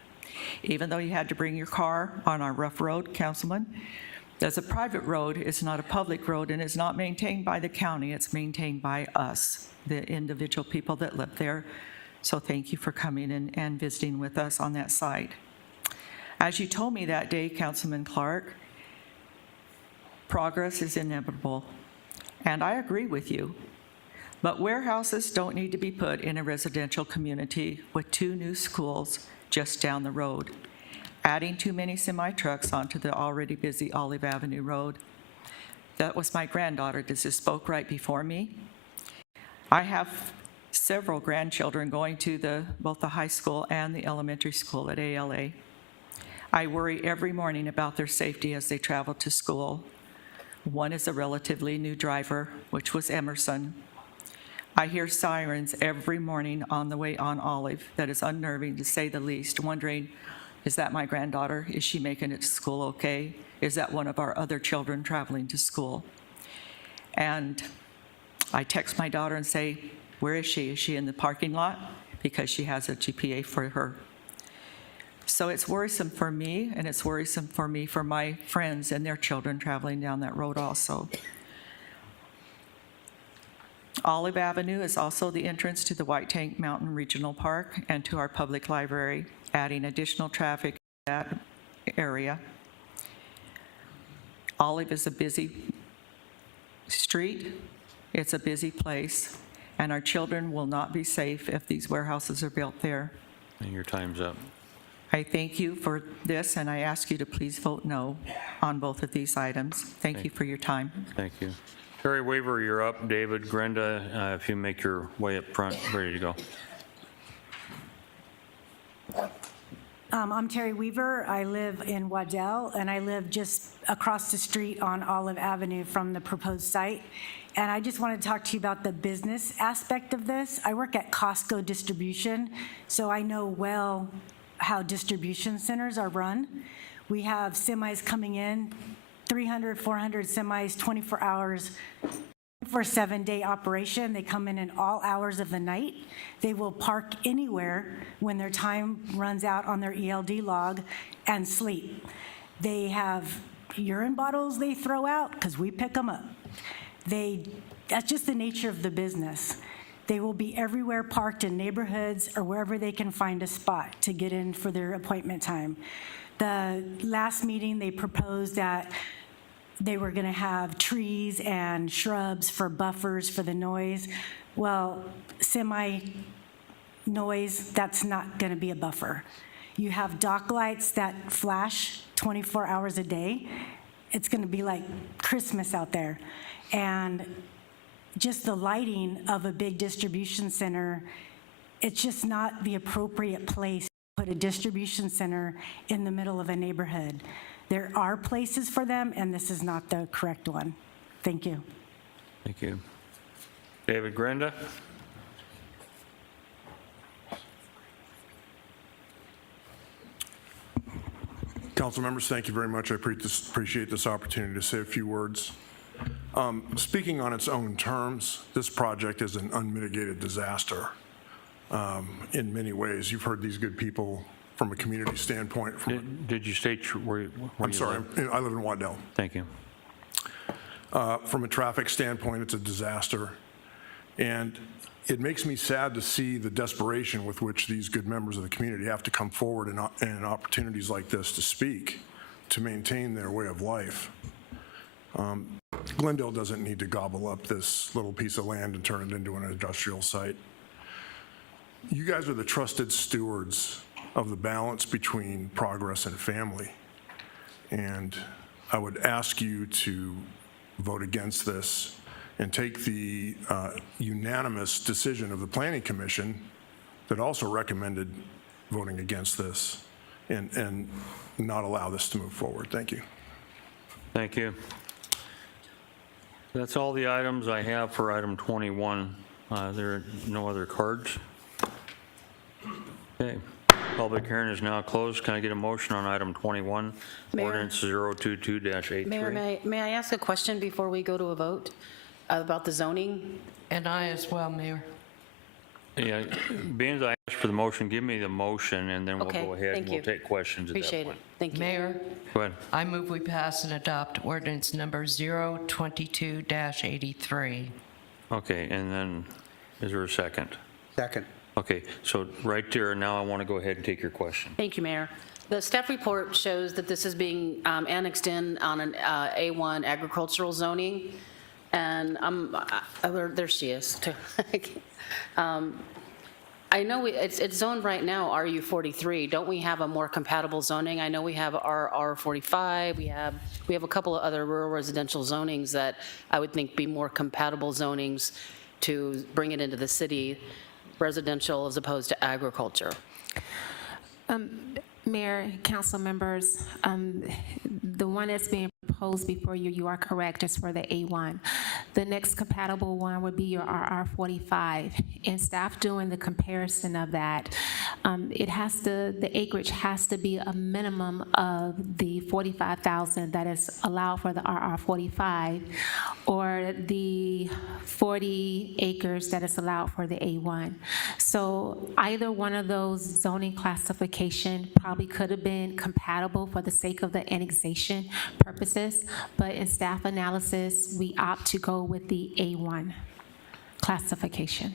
even though you had to bring your car on our rough road, Councilman. That's a private road, it's not a public road, and it's not maintained by the county, it's maintained by us, the individual people that live there. So thank you for coming in and visiting with us on that site. As you told me that day, Councilman Clark, progress is inevitable, and I agree with you. But warehouses don't need to be put in a residential community with 2 new schools just down the road, adding too many semi-trucks onto the already busy Olive Avenue Road. That was my granddaughter that just spoke right before me. I have several grandchildren going to both the high school and the elementary school at ALA. I worry every morning about their safety as they travel to school. One is a relatively new driver, which was Emerson. I hear sirens every morning on the way on Olive. That is unnerving, to say the least, wondering, is that my granddaughter? Is she making it to school okay? Is that one of our other children traveling to school? And I text my daughter and say, where is she? Is she in the parking lot? Because she has a GPA for her. So it's worrisome for me, and it's worrisome for me for my friends and their children traveling down that road also. Olive Avenue is also the entrance to the White Tank Mountain Regional Park and to our public library, adding additional traffic to that area. Olive is a busy street, it's a busy place, and our children will not be safe if these warehouses are built there. And your time's up. I thank you for this, and I ask you to please vote no on both of these items. Thank you for your time. Thank you. Terry Weaver, you're up. David, Grenda, if you make your way up front, ready to go. I'm Terry Weaver. I live in Waddell, and I live just across the street on Olive Avenue from the proposed site. And I just want to talk to you about the business aspect of this. I work at Costco Distribution, so I know well how distribution centers are run. We have semis coming in, 300, 400 semis, 24 hours for a 7-day operation. They come in all hours of the night. They will park anywhere when their time runs out on their ELD log and sleep. They have urine bottles they throw out because we pick them up. That's just the nature of the business. They will be everywhere parked in neighborhoods or wherever they can find a spot to get in for their appointment time. The last meeting, they proposed that they were going to have trees and shrubs for buffers for the noise. Well, semi noise, that's not going to be a buffer. You have dock lights that flash 24 hours a day. It's going to be like Christmas out there. And just the lighting of a big distribution center, it's just not the appropriate place to put a distribution center in the middle of a neighborhood. There are places for them, and this is not the correct one. Thank you. Thank you. David, Grenda? Council members, thank you very much. I appreciate this opportunity to say a few words. Speaking on its own terms, this project is an unmitigated disaster in many ways. You've heard these good people from a community standpoint. Did you state where I'm sorry, I live in Waddell. Thank you. From a traffic standpoint, it's a disaster. And it makes me sad to see the desperation with which these good members of the community have to come forward in opportunities like this to speak, to maintain their way of life. Glendale doesn't need to gobble up this little piece of land and turn it into an industrial site. You guys are the trusted stewards of the balance between progress and family. And I would ask you to vote against this and take the unanimous decision of the Planning Commission that also recommended voting against this and not allow this to move forward. Thank you. Thank you. That's all the items I have for item 21. There are no other cards. Okay. Public hearing is now closed. Can I get a motion on item 21, Mayor? ordinance 022-83? Mayor, may I ask a question before we go to a vote about the zoning? And I as well, Mayor. Yeah, being as I asked for the motion, give me the motion, and then we'll Okay, go ahead and thank we'll you. take questions at that Appreciate it. point. Thank you. Mayor, Go ahead. I move we pass and adopt ordinance number 022-83. Okay, and then, is there a second? Second. Okay, so right there, now I want to go ahead and take your question. Thank you, Mayor. The staff report shows that this is being annexed in on an A1 agricultural zoning, and there she is. I know it's zoned right now RU43. Don't we have a more compatible zoning? I know we have R45. We have a couple of other rural residential zonings that I would think be more compatible zonings to bring it into the city, residential as opposed to agriculture. Mayor, council members, the one that's being proposed before you, you are correct, is for the A1. The next compatible one would be your RR45. And staff doing the comparison of that, the acreage has to be a minimum of the 45,000 that is allowed for the RR45, or the 40 acres that is allowed for the A1. So either one of those zoning classification probably could have been compatible for the sake of the annexation purposes, but in staff analysis, we opt to go with the A1 classification.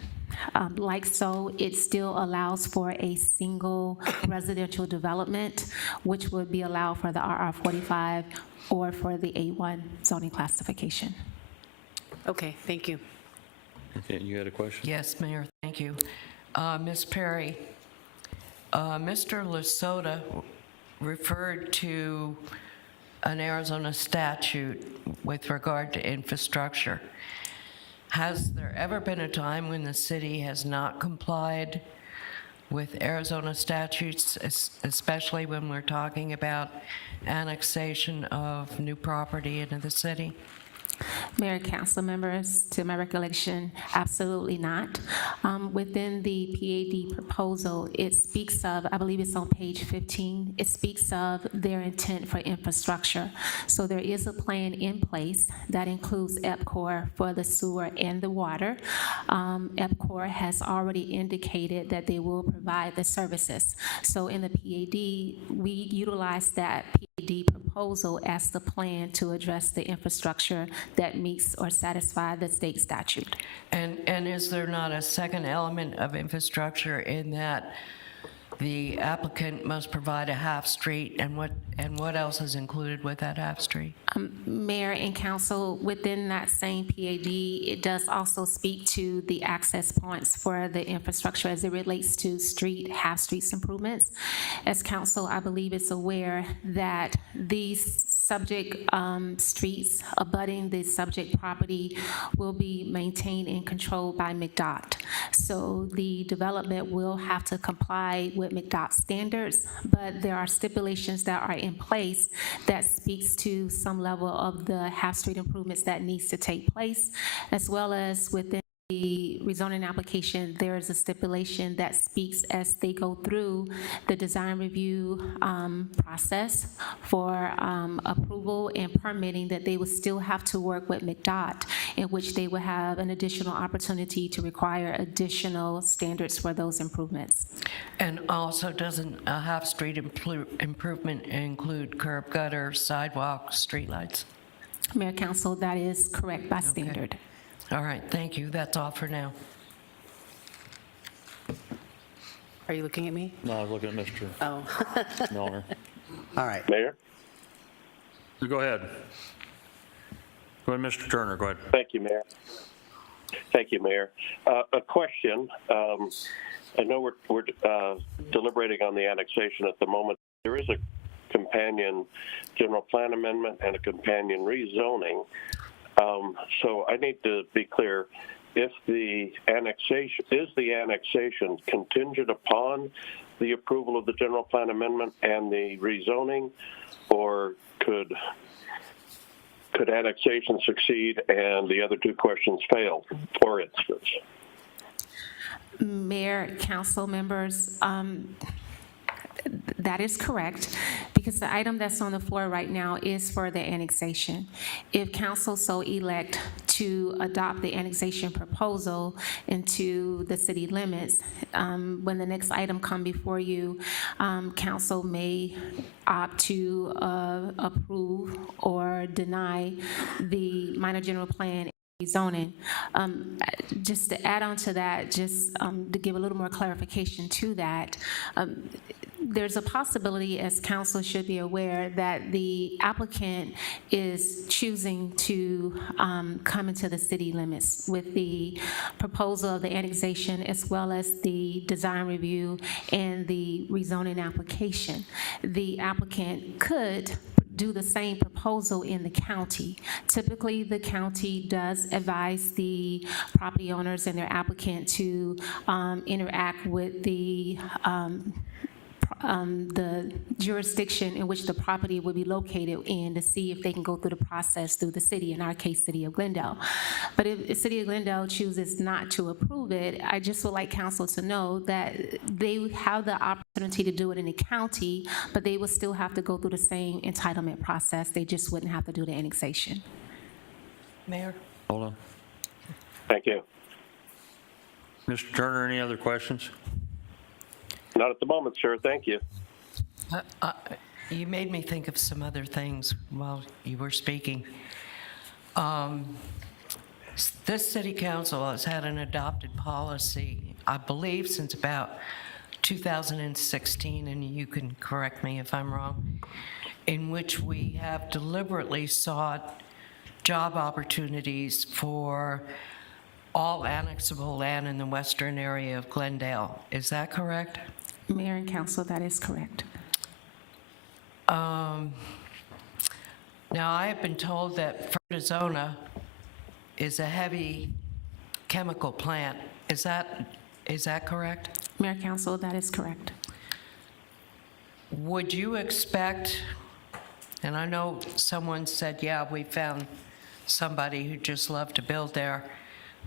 Like so, it still allows for a single residential development, which would be allowed for the RR45 or for the A1 zoning classification. Okay, thank you. Okay, you had a question? Yes, Mayor, thank you. Ms. Perry, Mr. Lasota referred to an Arizona statute with regard to infrastructure. Has there ever been a time when the city has not complied with Arizona statutes, especially when we're talking about annexation of new property into the city? Mayor, council members, to my recollection, absolutely not. Within the PAD proposal, it speaks of, I believe it's on page 15, it speaks of their intent for infrastructure. So there is a plan in place that includes EPCOR for the sewer and the water. EPCOR has already indicated that they will provide the services. So in the PAD, we utilize that PAD proposal as the plan to address the infrastructure that meets or satisfy the state statute. And is there not a second element of infrastructure in that the applicant must provide a half street, and what else is included with that half street? Mayor and council, within that same PAD, it does also speak to the access points for the infrastructure as it relates to half streets improvements. As council, I believe, is aware that these subject streets abutting the subject property will be maintained and controlled by McDOT. So the development will have to comply with McDOT standards, but there are stipulations that are in place that speaks to some level of the half-street improvements that needs to take place, as well as within the rezoning application, there is a stipulation that speaks as they go through the design review process for approval and permitting, that they would still have to work with McDOT, in which they would have an additional opportunity to require additional standards for those improvements. And also, doesn't a half-street improvement include curb, gutter, sidewalk, streetlights? Mayor, council, that is correct by standard. All right, thank you. That's all for now. Are you looking at me? No, I was looking at Mr. Milner. All right. Mayor? Go ahead. Go ahead, Mr. Turner, go ahead. Thank you, Mayor. Thank you, Mayor. A question. I know we're deliberating on the annexation at the moment. There is a companion general plan amendment and a companion rezoning. So I need to be clear, if the annexation contingent upon the approval of the general plan amendment and the rezoning, or could annexation succeed and the other two questions fail, for instance? Mayor, council members, That is correct, because the item that's on the floor right now is for the annexation. If council so elect to adopt the annexation proposal into the city limits, when the next item come before you, council may opt to approve or deny the minor general plan zoning. Just to add on to that, just to give a little more clarification to that, there's a possibility, as council should be aware, that the applicant is choosing to come into the city limits with the proposal of the annexation, as well as the design review and the rezoning application. The applicant could do the same proposal in the county. Typically, the county does advise the property owners and their applicant to interact with the jurisdiction in which the property would be located in to see if they can go through the process through the city, in our case, City of Glendale. But if the City of Glendale chooses not to approve it, I just would like council to know that they have the opportunity to do it in the county, but they would still have to go through the same entitlement process. They just wouldn't have to do the annexation. Mayor? Hold on. Thank you. Mr. Turner, any other questions? Not at the moment, sir. Thank you. You made me think of some other things while you were speaking. This city council has had an adopted policy, I believe, since about 2016, and you can correct me if I'm wrong, in which we have deliberately sought job opportunities for all annexable land in the western area of Glendale. Is that correct? Mayor and council, that is correct. Now, I have been told that Arizona is a heavy chemical plant. Is that correct? Mayor and council, that is correct. Would you expect, and I know someone said, yeah, we found somebody who just loved to build there.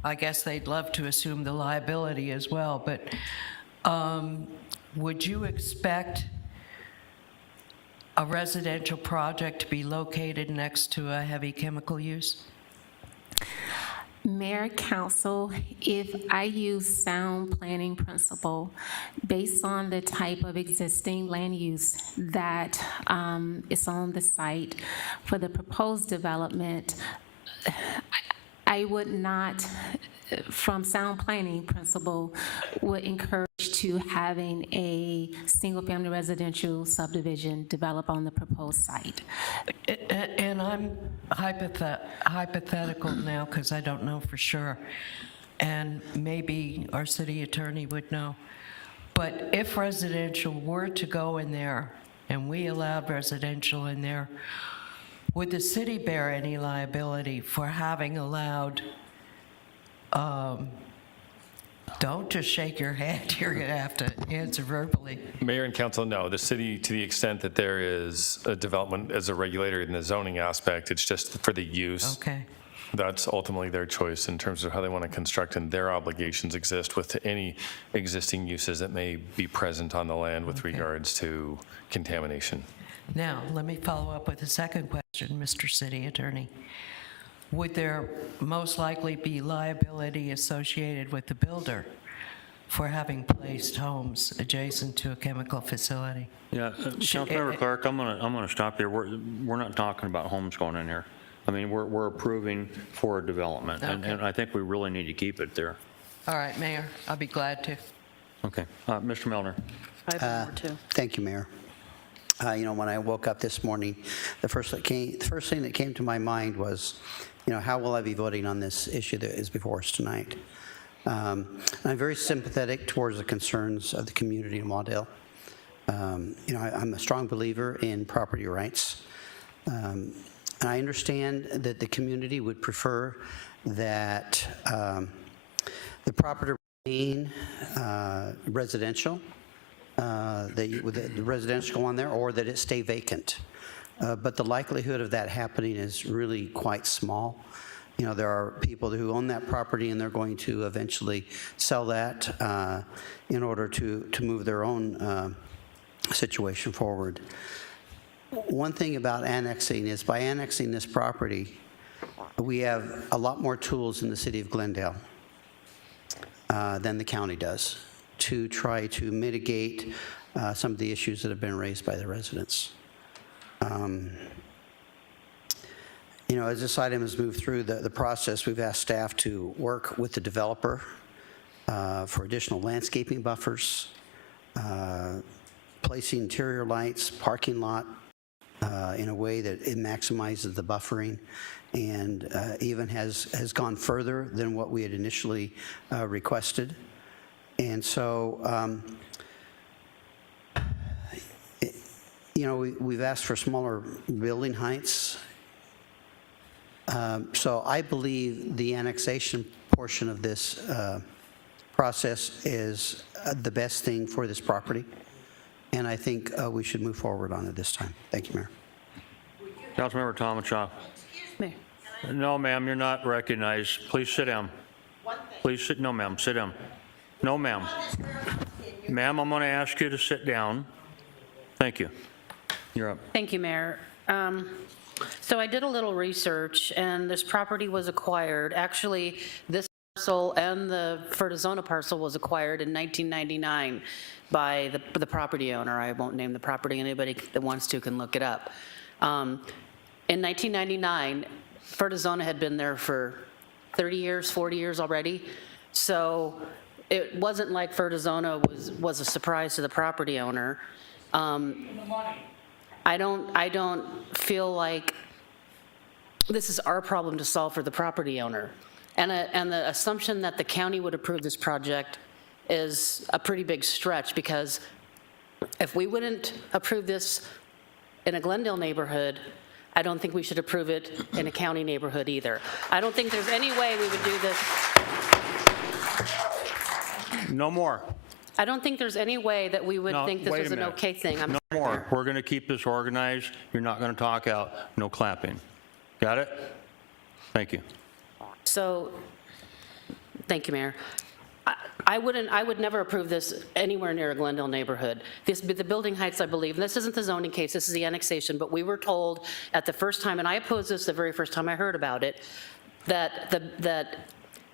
I guess they'd love to assume the liability as well, but would you expect a residential project to be located next to a heavy chemical use? Mayor, council, if I use sound planning principle based on the type of existing land use that is on the site for the proposed development, I would not, from sound planning principle, would encourage to having a single-family residential subdivision develop on the proposed site. And I'm hypothetical now because I don't know for sure, and maybe our city attorney would know. But if residential were to go in there, and we allowed residential in there, would the city bear any liability for having allowed, don't just shake your head, you're going to have to answer verbally. Mayor and council, no. The city, to the extent that there is a development as a regulator in the zoning aspect, it's just for the use. Okay. That's ultimately their choice in terms of how they want to construct, and their obligations exist with any existing uses that may be present on the land with regards to contamination. Now, let me follow up with a second question, Mr. City Attorney. Would there most likely be liability associated with the builder for having placed homes adjacent to a chemical facility? Yeah, Councilmember Clark, I'm gonna stop here. We're not talking about homes going in here. I mean, we're approving for a development, and I think we really need to keep it there. All right, Mayor, I'll be glad to. Okay, Mr. Milner. I have more too. Thank you, Mayor. You know, when I woke up this morning, the first thing that came to my mind was, you know, how will I be voting on this issue that is before us tonight? I'm very sympathetic towards the concerns of the community in Waddell. You know, I'm a strong believer in property rights. And I understand that the community would prefer that the property remain residential, the residential on there, or that it stay vacant. But the likelihood of that happening is really quite small. You know, there are people who own that property and they're going to eventually sell that in order to move their own situation forward. One thing about annexing is by annexing this property, we have a lot more tools in the city of Glendale than the county does to try to mitigate some of the issues that have been raised by the residents. As this item has moved through the process, we've asked staff to work with the developer for additional landscaping buffers, placing interior lights, parking lot in a way that it maximizes the buffering, and even has gone further than what we had initially requested. And so, we've asked for smaller building heights. So I believe the annexation portion of this process is the best thing for this property, and I think we should move forward on it this time. Thank you, Mayor. Councilmember Tomachoff. No, ma'am, you're not recognized. Please sit down. Please sit. No, ma'am, sit down. No, ma'am. Ma'am, I'm going to ask you to sit down. Thank you. You're up. Thank you, Mayor. So I did a little research, and this property was acquired. Actually, this parcel and the Fertizona parcel was acquired in 1999 by the property owner. I won't name the property. Anybody that wants to can look it up. In 1999, Fertizona had been there for 30 years, 40 years already. So it wasn't like Fertizona was a surprise to the property owner. I don't feel like this is our problem to solve for the property owner. And the assumption that the county would approve this project is a pretty big stretch, because if we wouldn't approve this in a Glendale neighborhood, I don't think we should approve it in a county neighborhood either. I don't think there's any way we would do this. No more. I don't think there's any way that we would think this was an okay thing. No more. We're going to keep this organized. You're not going to talk out. No clapping. Got it? Thank you. So, thank you, Mayor. I would never approve this anywhere near a Glendale neighborhood. The building heights, I believe, and this isn't the zoning case, this is the annexation, but we were told at the first time, and I opposed this the very first time I heard about it, that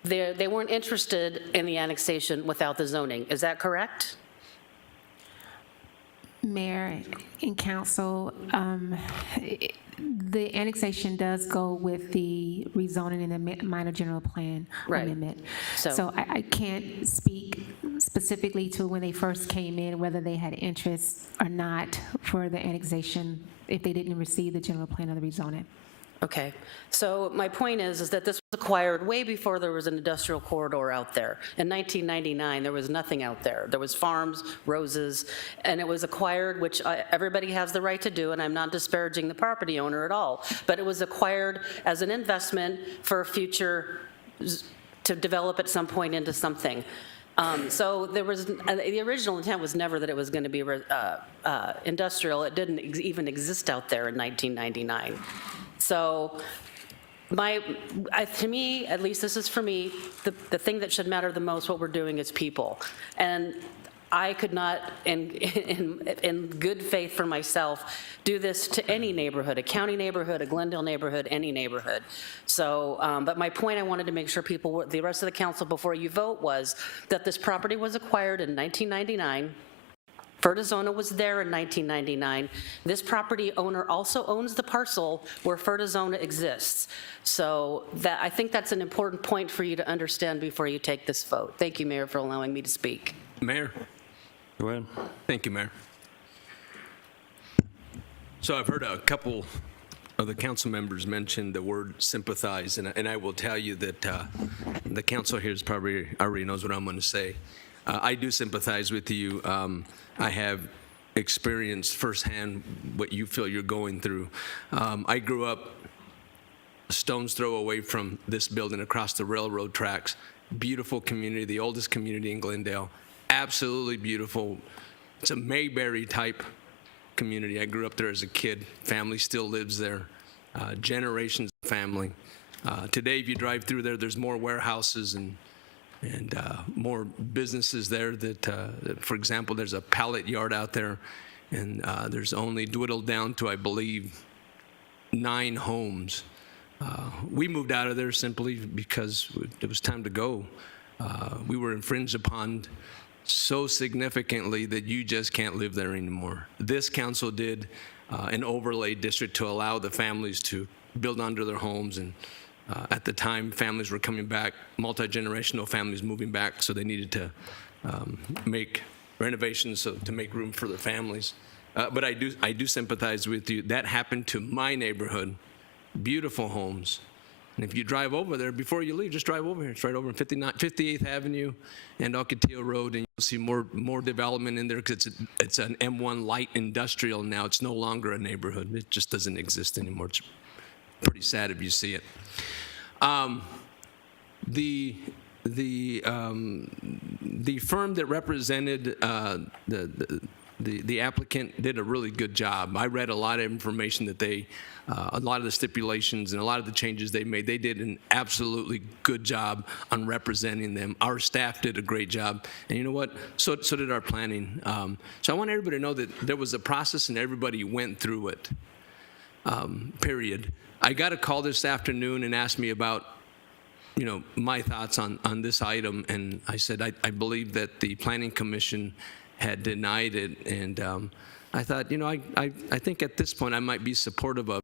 they weren't interested in the annexation without the zoning. Is that correct? Mayor and council, the annexation does go with the rezoning and the minor general plan amendment. So I can't speak specifically to when they first came in, whether they had interest or not for the annexation if they didn't receive the general plan or the rezoning. Okay, so my point is that this was acquired way before there was an industrial corridor out there. In 1999, there was nothing out there. There was farms, roses, and it was acquired, which everybody has the right to do, and I'm not disparaging the property owner at all, but it was acquired as an investment for a future, to develop at some point into something. So there was, the original intent was never that it was going to be industrial. It didn't even exist out there in 1999. So to me, at least this is for me, the thing that should matter the most, what we're doing is people. And I could not, in good faith for myself, do this to any neighborhood, a county neighborhood, a Glendale neighborhood, any neighborhood. So, but my point I wanted to make sure people, the rest of the council before you vote, was that this property was acquired in 1999. Fertizona was there in 1999. This property owner also owns the parcel where Fertizona exists. So I think that's an important point for you to understand before you take this vote. Thank you, Mayor, for allowing me to speak. Mayor. Go ahead. Thank you, Mayor. So I've heard a couple of the council members mention the word sympathize, and I will tell you that the council here is probably already knows what I'm going to say. I do sympathize with you. I have experienced firsthand what you feel you're going through. I grew up a stone's throw away from this building across the railroad tracks. Beautiful community, the oldest community in Glendale. Absolutely beautiful. It's a Mayberry type community. I grew up there as a kid. Family still lives there. Generations of family. Today, if you drive through there, there's more warehouses and more businesses there that, for example, there's a pallet yard out there, and there's only dwindled down to, I believe, 9 homes. We moved out of there simply because it was time to go. We were infringed upon so significantly that you just can't live there anymore. This council did an overlay district to allow the families to build onto their homes, and at the time, families were coming back, multi-generational families moving back, so they needed to make renovations to make room for their families. But I do sympathize with you. That happened to my neighborhood. Beautiful homes. And if you drive over there, before you leave, just drive over here. It's right over on 58th Avenue and Ocotillo Road, and you'll see more development in there because it's an M1 light industrial now. It's no longer a neighborhood. It just doesn't exist anymore. It's pretty sad if you see it. The firm that represented the applicant did a really good job. I read a lot of information that a lot of the stipulations and a lot of the changes they made. They did an absolutely good job on representing them. Our staff did a great job, and you know what? So did our planning. So I want everybody to know that there was a process and everybody went through it. Period. I got a call this afternoon and asked me about, my thoughts on this item, and I said I believe that the Planning Commission had denied it, and I thought, I think at this point I might be supportive of it.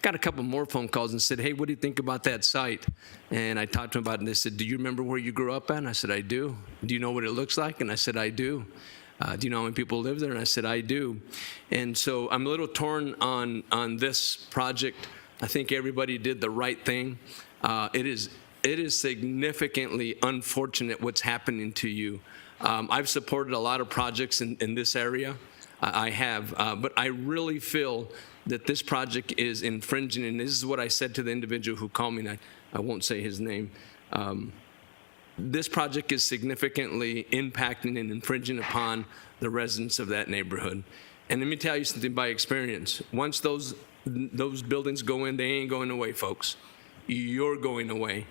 Got a couple more phone calls and said, hey, what do you think about that site? And I talked to them about it, and they said, do you remember where you grew up at? And I said, I do. Do you know what it looks like? And I said, I do. Do you know how many people live there? And I said, I do. And so I'm a little torn on this project. I think everybody did the right thing. It is significantly unfortunate what's happening to you. I've supported a lot of projects in this area. I have, but I really feel that this project is infringing, and this is what I said to the individual who called me, and I won't say his name. This project is significantly impacting and infringing upon the residents of that neighborhood. And let me tell you something by experience. Once those buildings go in, they ain't going away, folks. You're going away.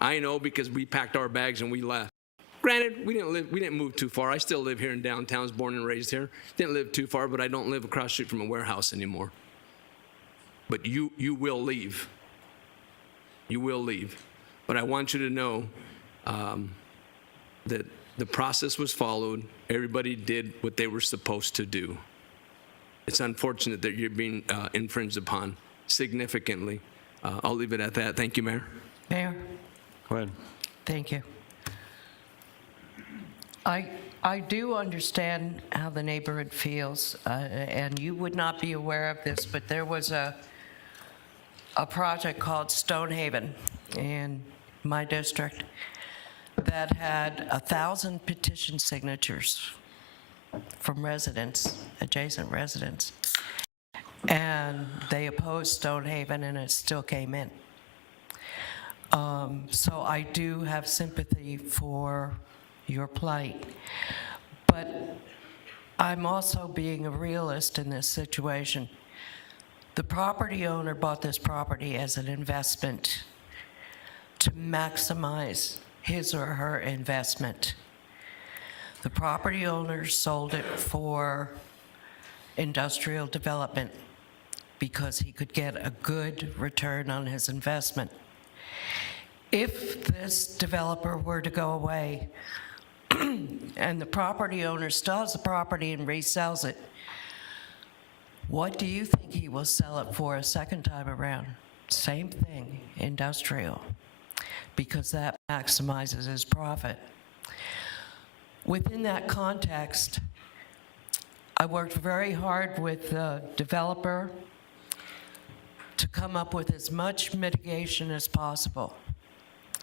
I know because we packed our bags and we left. Granted, we didn't move too far. I still live here in downtown, was born and raised here. Didn't live too far, but I don't live across the street from a warehouse anymore. But you will leave. You will leave. But I want you to know that the process was followed. Everybody did what they were supposed to do. It's unfortunate that you're being infringed upon significantly. I'll leave it at that. Thank you, Mayor. Mayor? Go ahead. Thank you. I do understand how the neighborhood feels, and you would not be aware of this, but there was a project called Stonehaven in my district that had 1,000 petition signatures from residents, adjacent residents, and they opposed Stonehaven, and it still came in. So I do have sympathy for your plight, but I'm also being a realist in this situation. The property owner bought this property as an investment to maximize his or her investment. The property owner sold it for industrial development because he could get a good return on his investment. If this developer were to go away and the property owner still has the property and resells it, what do you think he will sell it for a second time around? Same thing, industrial, because that maximizes his profit. Within that context, I worked very hard with the developer to come up with as much mitigation as possible,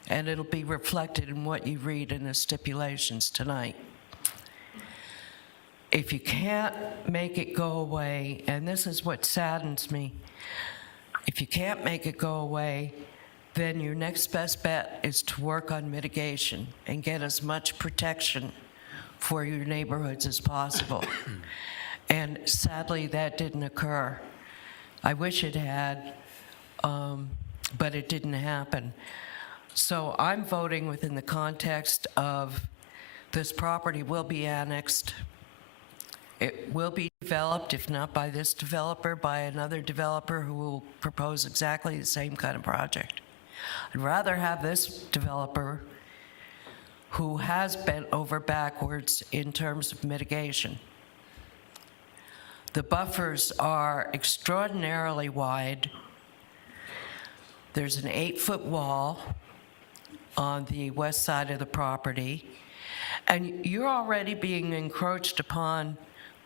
and it'll be reflected in what you read in the stipulations tonight. If you can't make it go away, and this is what saddens me, if you can't make it go away, then your next best bet is to work on mitigation and get as much protection for your neighborhoods as possible. And sadly, that didn't occur. I wish it had, but it didn't happen. So I'm voting within the context of this property will be annexed. It will be developed, if not by this developer, by another developer who will propose exactly the same kind of project. I'd rather have this developer who has bent over backwards in terms of mitigation. The buffers are extraordinarily wide. There's an 8-foot wall on the west side of the property, and you're already being encroached upon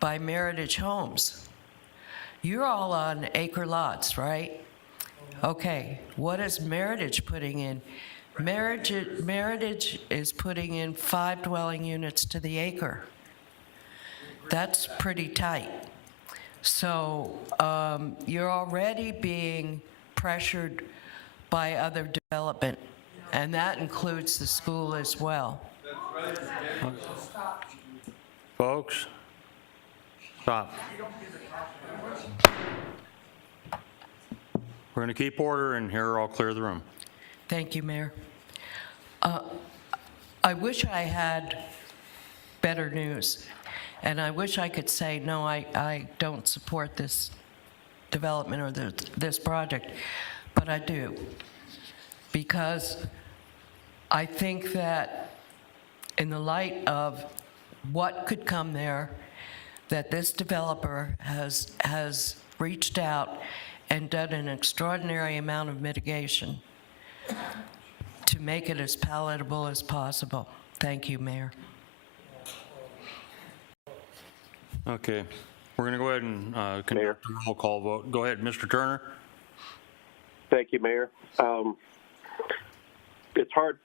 by Meritage Homes. You're all on acre lots, right? Okay, what is Meritage putting in? Meritage is putting in 5 dwelling units to the acre. That's pretty tight. So you're already being pressured by other development, and that includes the school as well. Folks, stop. We're going to keep order, and here I'll clear the room. Thank you, Mayor. I wish I had better news, and I wish I could say, no, I don't support this development or this project, but I do, because I think that in the light of what could come there, that this developer has reached out and done an extraordinary amount of mitigation to make it as palatable as possible. Thank you, Mayor. Okay, we're going to go ahead and conduct a roll call vote. Go ahead, Mr. Turner. Thank you, Mayor. It's hard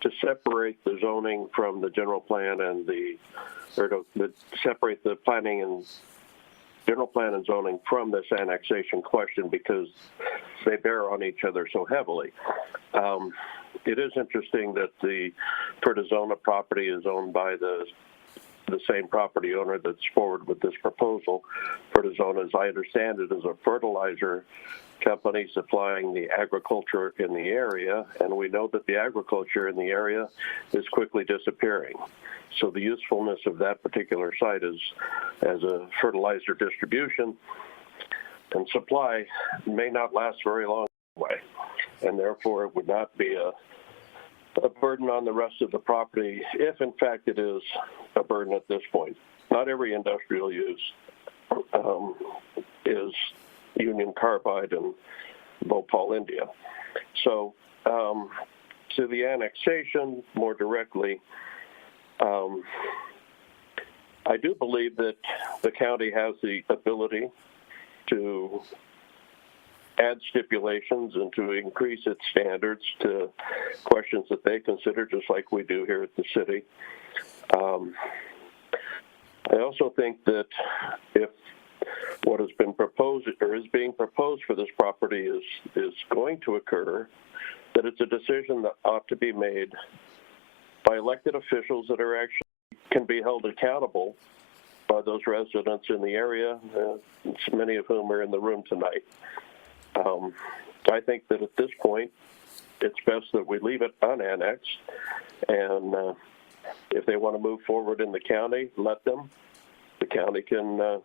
to separate the zoning from the general plan and to separate the planning and general plan and zoning from this annexation question because they bear on each other so heavily. It is interesting that the Fertizona property is owned by the same property owner that's forward with this proposal. Fertizona, as I understand it, is a fertilizer company supplying the agriculture in the area, and we know that the agriculture in the area is quickly disappearing. So the usefulness of that particular site as a fertilizer distribution and supply may not last very long anyway, and therefore it would not be a burden on the rest of the property if in fact it is a burden at this point. Not every industrial use is Union Carbide and Bhopal, India. So to the annexation more directly, I do believe that the county has the ability to add stipulations and to increase its standards to questions that they consider, just like we do here at the city. I also think that if what has been proposed or is being proposed for this property is going to occur, that it's a decision that ought to be made by elected officials that are actually can be held accountable by those residents in the area, many of whom are in the room tonight. I think that at this point, it's best that we leave it unannexed, and if they want to move forward in the county, let them. The county can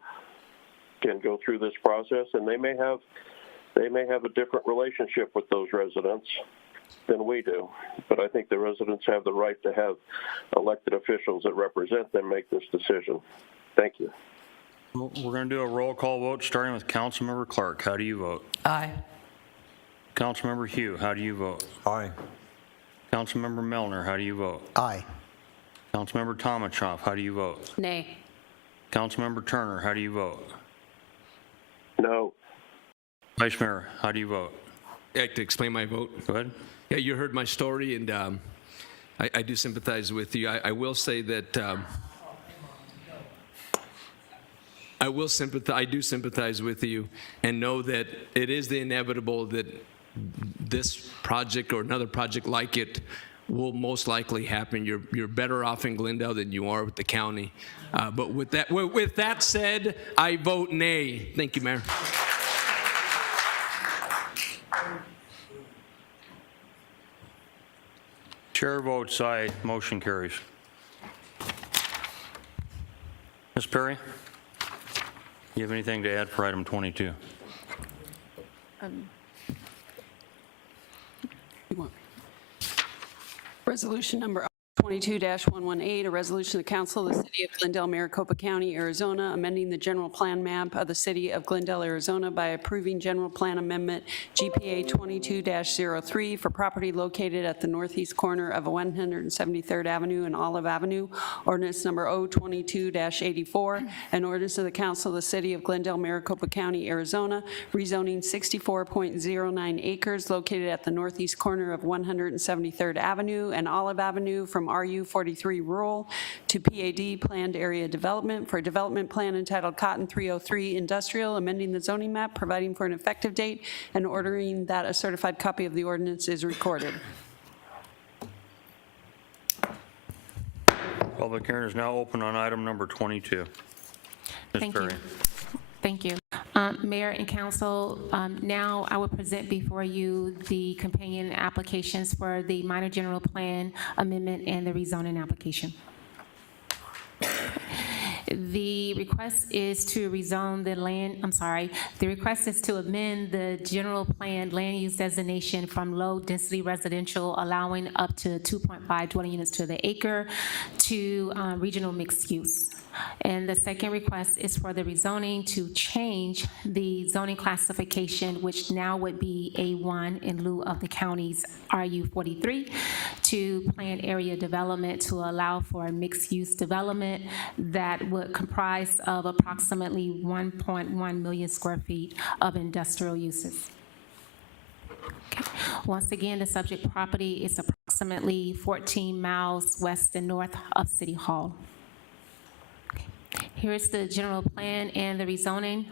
go through this process, and they may have a different relationship with those residents than we do. But I think the residents have the right to have elected officials that represent them make this decision. Thank you. We're going to do a roll call vote, starting with Councilmember Clark. How do you vote? Aye. Councilmember Hugh, how do you vote? Aye. Councilmember Milner, how do you vote? Aye. Councilmember Tomachoff, how do you vote? Nay. Councilmember Turner, how do you vote? No. Vice Mayor, how do you vote? I'd like to explain my vote. Go ahead. Yeah, you heard my story, and I do sympathize with you. I will say that I do sympathize with you and know that it is the inevitable that this project or another project like it will most likely happen. You're better off in Glendale than you are with the county. But with that said, I vote nay. Thank you, Mayor. Chair votes aye. Motion carries. Ms. Perry? You have anything to add for item 22? Resolution number 22-118, a resolution of the Council of the City of Glendale, Maricopa County, Arizona, amending the general plan map of the City of Glendale, Arizona by approving general plan amendment GPA 22-03 for property located at the northeast corner of 173rd Avenue and Olive Avenue, ordinance number 022-84, an ordinance of the Council of the City of Glendale, Maricopa County, Arizona, rezoning 64.09 acres located at the northeast corner of 173rd Avenue and Olive Avenue from RU 43 Rural to PAD Planned Area Development for a development plan entitled Cotton 303 Industrial, amending the zoning map, providing for an effective date, and ordering that a certified copy of the ordinance is recorded. Public hearing is now open on item number 22. Ms. Thank Perry. you. Thank you. Mayor and Council, now I will present before you the companion applications for the minor general plan amendment and the rezoning application. The request is to rezone the land, the request is to amend the general plan land use designation from low density residential, allowing up to 2.5 dwelling units to the acre, to regional mixed use. And the second request is for the rezoning to change the zoning classification, which now would be A1 in lieu of the county's RU 43, to planned area development to allow for a mixed-use development that would comprise of approximately 1.1 million square feet of industrial uses. Okay. Once again, the subject property is approximately 14 miles west and north of City Hall. Here's the general plan and the rezoning.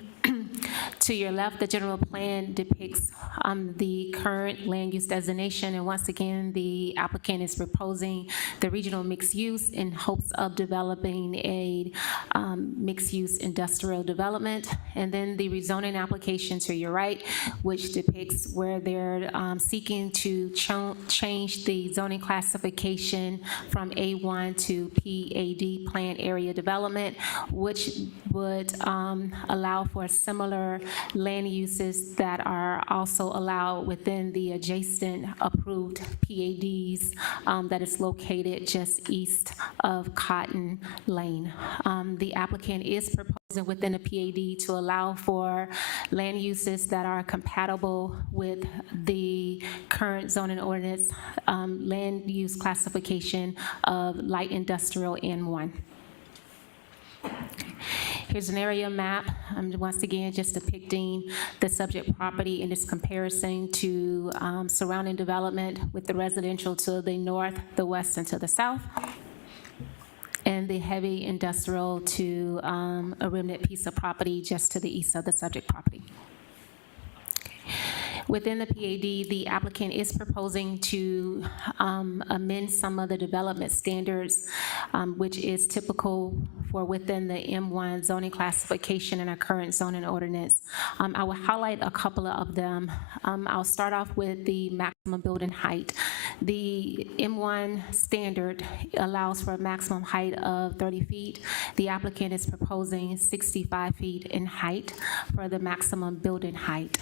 To your left, the general plan depicts the current land use designation, and once again, the applicant is proposing the regional mixed use in hopes of developing a mixed-use industrial development. And then the rezoning application to your right, which depicts where they're seeking to change the zoning classification from A1 to PAD, Planned Area Development, which would allow for similar land uses that are also allowed within the adjacent approved PADs that is located just east of Cotton Lane. The applicant is proposing within a PAD to allow for land uses that are compatible with the current zoning ordinance land use classification of light industrial N1. Here's an area map, once again, just depicting the subject property in its comparison to surrounding development with the residential to the north, the west, and to the south, and the heavy industrial to a remnant piece of property just to the east of the subject property. Within the PAD, the applicant is proposing to amend some of the development standards, which is typical for within the M1 zoning classification in our current zoning ordinance. I will highlight a couple of them. I'll start off with the maximum building height. The M1 standard allows for a maximum height of 30 feet. The applicant is proposing 65 feet in height for the maximum building height.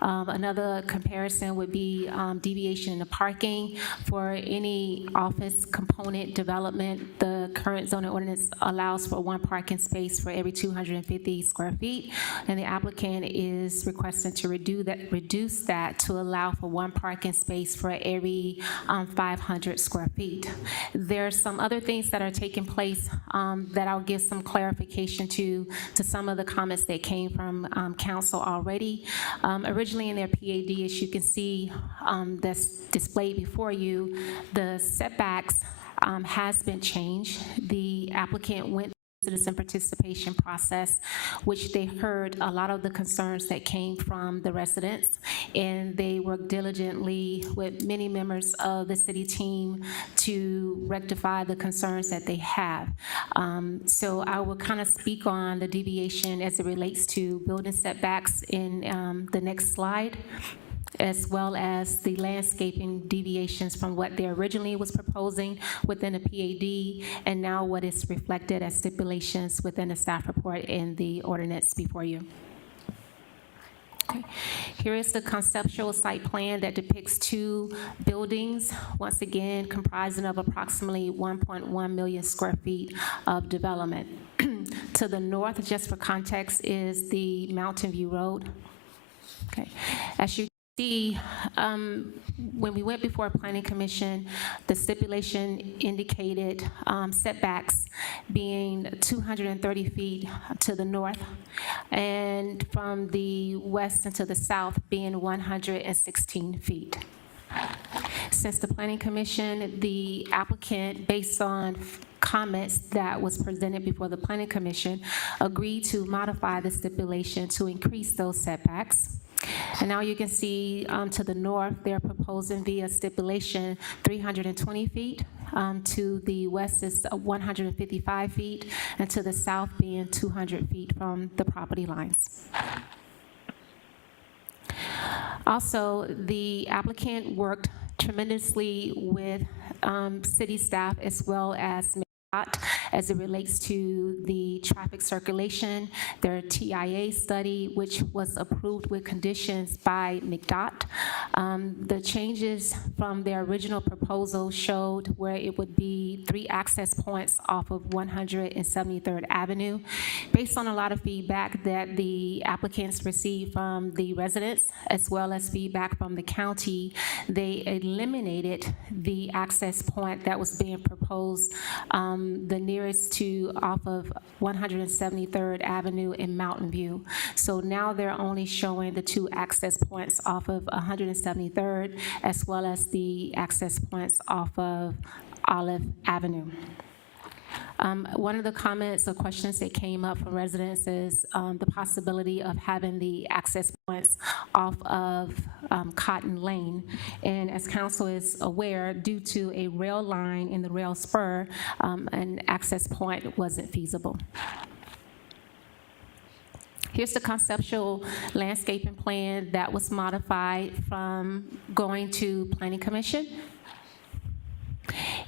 Another comparison would be deviation in the parking. For any office component development, the current zoning ordinance allows for one parking space for every 250 square feet, and the applicant is requesting to reduce that to allow for one parking space for every 500 square feet. There's some other things that are taking place that I'll give some clarification to some of the comments that came from council already. Originally in their PAD, as you can see that's displayed before you, the setbacks has been changed. The applicant went through the citizen participation process, which they heard a lot of the concerns that came from the residents, and they worked diligently with many members of the city team to rectify the concerns that they have. So I will kind of speak on the deviation as it relates to building setbacks in the next slide. as well as the landscaping deviations from what they originally was proposing within the PAD, and now what is reflected as stipulations within the staff report in the ordinance before you. Okay. Here is the conceptual site plan that depicts 2 buildings, once again comprising of approximately 1.1 million square feet of development. To the north, just for context, is the Mountain View Road. Okay. As you see, when we went before Planning Commission, the stipulation indicated setbacks being 230 feet to the north, and from the west and to the south being 116 feet. Since the Planning Commission, the applicant, based on comments that was presented before the Planning Commission, agreed to modify the stipulation to increase those setbacks. And now you can see to the north, they're proposing via stipulation 320 feet. To the west is 155 feet, and to the south being 200 feet from the property lines. Also, the applicant worked tremendously with city staff as well as as it relates to the traffic circulation, their TIA study, which was approved with conditions by McDOT. The changes from their original proposal showed where it would be 3 access points off of 173rd Avenue. Based on a lot of feedback that the applicants received from the residents, as well as feedback from the county, they eliminated the access point that was being proposed the nearest to off of 173rd Avenue in Mountain View. So now they're only showing the 2 access points off of 173rd, as well as the access points off of Olive Avenue. One of the comments or questions that came up from residents is the possibility of having the access points off of Cotton Lane. And as council is aware, due to a rail line in the rail spur, an access point wasn't feasible. Here's the conceptual landscaping plan that was modified from going to Planning Commission.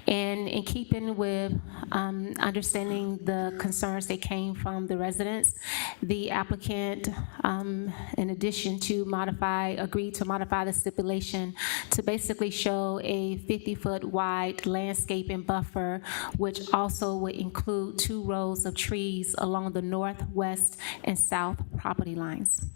And in keeping with understanding the concerns that came from the residents, the applicant, in addition to agreed to modify the stipulation to basically show a 50-foot wide landscaping buffer, which also would include 2 rows of trees along the north, west, and south property lines.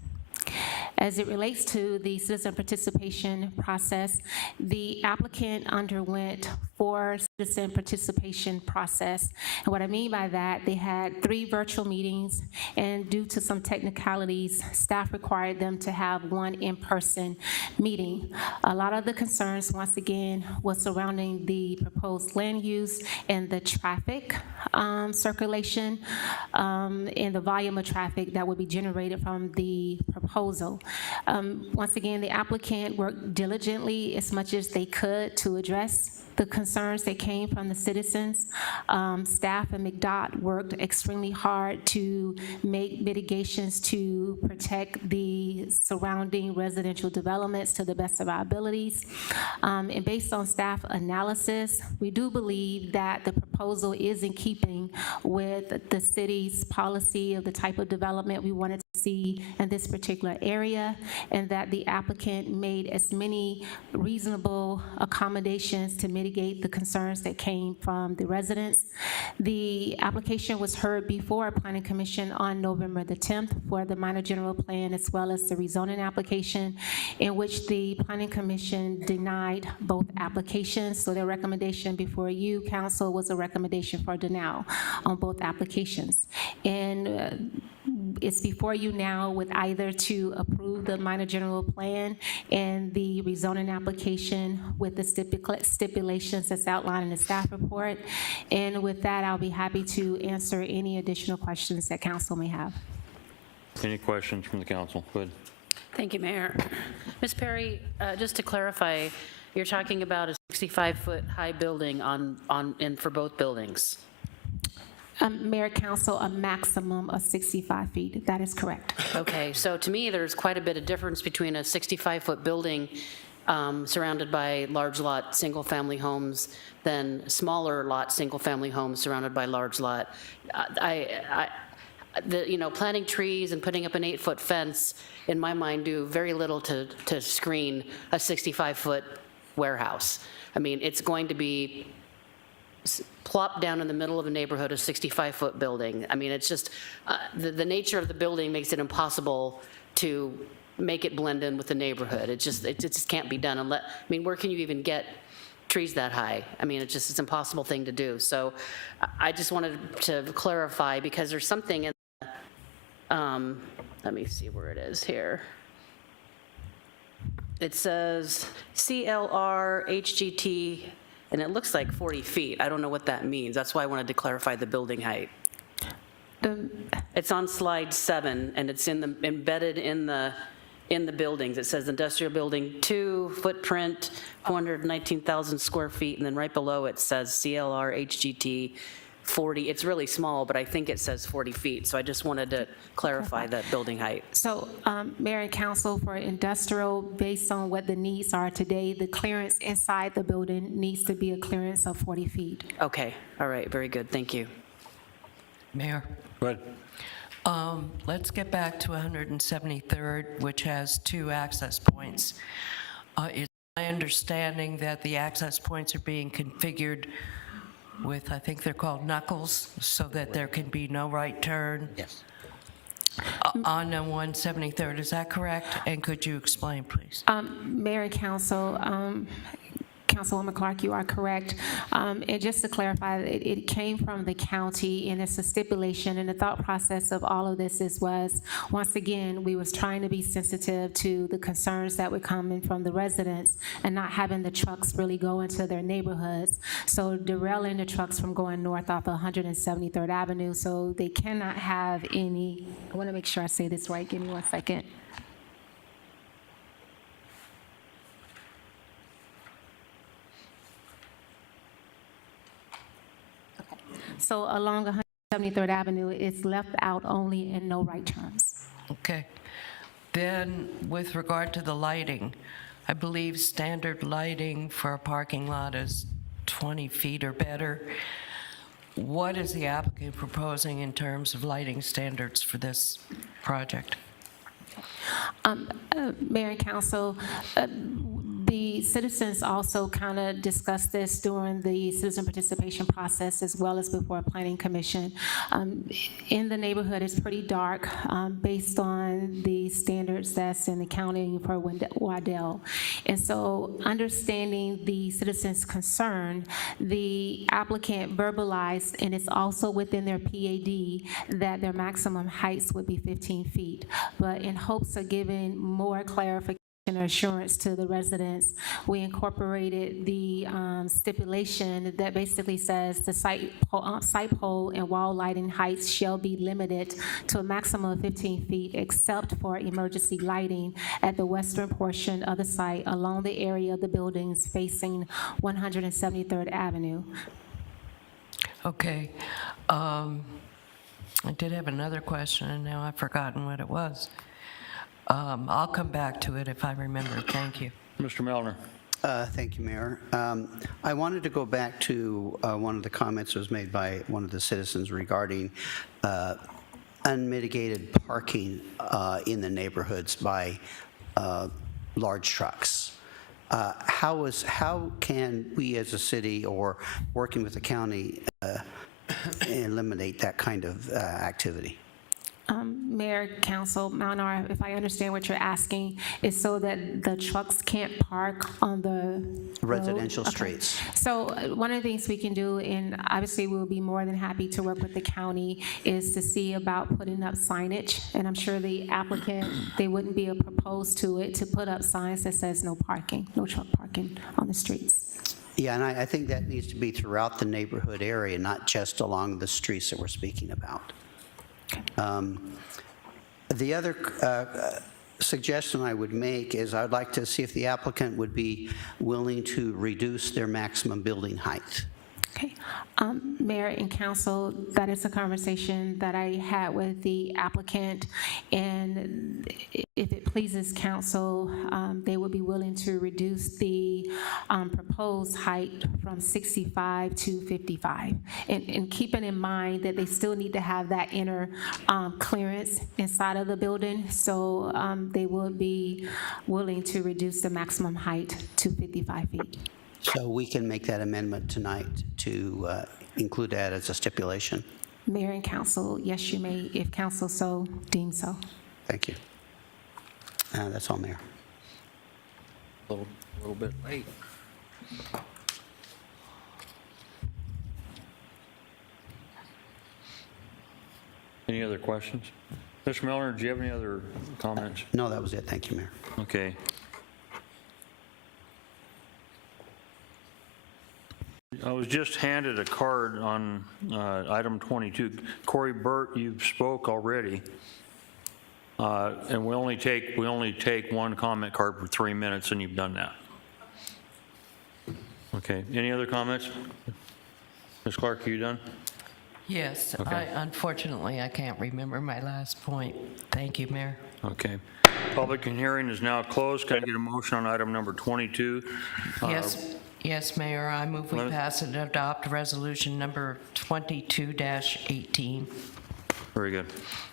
As it relates to the citizen participation process, the applicant underwent 4 citizen participation process. And what I mean by that, they had 3 virtual meetings, and due to some technicalities, staff required them to have 1 in-person meeting. A lot of the concerns, once again, was surrounding the proposed land use and the traffic circulation and the volume of traffic that would be generated from the proposal. Once again, the applicant worked diligently as much as they could to address the concerns that came from the citizens. Staff and McDOT worked extremely hard to make mitigations to protect the surrounding residential developments to the best of our abilities. And based on staff analysis, we do believe that the proposal is in keeping with the city's policy of the type of development we wanted to see in this particular area, and that the applicant made as many reasonable accommodations to mitigate the concerns that came from the residents. The application was heard before Planning Commission on November the 10th for the minor general plan as well as the rezoning application, in which the Planning Commission denied both applications. So their recommendation before you, council, was a recommendation for denial on both applications. And it's before you now with either to approve the minor general plan and the rezoning application with the stipulations that's outlined in the staff report. And with that, I'll be happy to answer any additional questions that council may have. Any questions from the council? Go ahead. Thank you, Mayor. Ms. Perry, just to clarify, you're talking about a 65-foot high building for both buildings? Mayor, Council, a maximum of 65 feet. That is correct. Okay, so to me, there's quite a bit of difference between a 65-foot building surrounded by large lot, single-family homes than smaller lot, single-family homes surrounded by large lot. Planting trees and putting up an 8-foot fence, in my mind, do very little to screen a 65-foot warehouse. I mean, it's going to be plopped down in the middle of a neighborhood, a 65-foot building. I mean, it's just, the nature of the building makes it impossible to make it blend in with the neighborhood. It just can't be done. Where can you even get trees that high? I mean, it's an impossible thing to do. So I just wanted to clarify, because there's something in let me see where it is here. It says CLR HGT, and it looks like 40 feet. I don't know what that means. That's why I wanted to clarify the building height. It's on slide 7, and it's embedded in the buildings. It says industrial building 2, footprint 419,000 square feet, and then right below it says CLR HGT 40. It's really small, but I think it says 40 feet. So I just wanted to clarify that building height. So, Mayor and Council, for industrial, based on what the needs are today, the clearance inside the building needs to be a clearance of 40 feet. Okay, all right, very good, thank you. Mayor? Go ahead. Let's get back to 173rd, which has 2 access points. It's my understanding that the access points are being configured with, I think they're called knuckles, so that there can be no right turn. Yes. Mm-hmm. On 173rd, is that correct? And could you explain, please? Mayor and Council, Councilwoman Clark, you are correct. And just to clarify, it came from the county, and it's a stipulation, and the thought process of all of this was, once again, we was trying to be sensitive to the concerns that were coming from the residents and not having the trucks really go into their neighborhoods. So derailing the trucks from going north off of 173rd Avenue, so they cannot have any, I want to make sure I say this right, give me 1 second. So along 173rd Avenue, it's left out only in no right turns. Okay. Then, with regard to the lighting, I believe standard lighting for a parking lot is 20 feet or better. What is the applicant proposing in terms of lighting standards for this project? Mayor and Council, the citizens also kind of discussed this during the citizen participation process as well as before Planning Commission. In the neighborhood, it's pretty dark based on the standards that's in the county for Waddell. And so understanding the citizens' concern, the applicant verbalized, and it's also within their PAD, that their maximum heights would be 15 feet. But in hopes of giving more clarification or assurance to the residents, we incorporated the stipulation that basically says the site pole and wall lighting heights shall be limited to a maximum of 15 feet except for emergency lighting at the western portion of the site along the area of the buildings facing 173rd Avenue. Okay. I did have another question, and now I've forgotten what it was. I'll come back to it if I remember. Thank you. Mr. Melner. Thank you, Mayor. I wanted to go back to one of the comments that was made by one of the citizens regarding unmitigated parking in the neighborhoods by large trucks. How can we as a city or working with the county eliminate that kind of activity? Mayor, Council, Malnar, if I understand what you're asking, is so that the trucks can't park on the residential road? streets. Okay. So one of the things we can do, and obviously we'll be more than happy to work with the county, is to see about putting up signage. And I'm sure the applicant, they wouldn't be opposed to it, to put up signs that says no parking, no truck parking on the streets. Yeah, and I think that needs to be throughout the neighborhood area, not just along the streets that we're speaking about. The other suggestion I would make is I'd like to see if the applicant would be willing to reduce their maximum building height. Okay. Mayor and council, that is a conversation that I had with the applicant, and if it pleases council, they would be willing to reduce the proposed height from 65 to 55. And keeping in mind that they still need to have that inner clearance inside of the building, so they would be willing to reduce the maximum height to 55 feet. So we can make that amendment tonight to include that as a stipulation. Mayor and council, yes, you may, if council so deems so. Thank you. That's all, Mayor. A little bit late. Any other questions? Mr. Milner, do you have any other comments? No, that was it. Thank you, Mayor. Okay. I was just handed a card on item 22. Corey Burt, you've spoke already. And we only take one comment card for 3 minutes, and you've done that. Okay. Any other comments? Ms. Clark, are you done? Yes, Okay. Unfortunately, I can't remember my last point. Thank you, Mayor. Okay. Public hearing is now closed. Can I get a motion on item number 22? Yes, Mayor, I move we Let- pass and adopt resolution number 22-18. Very good.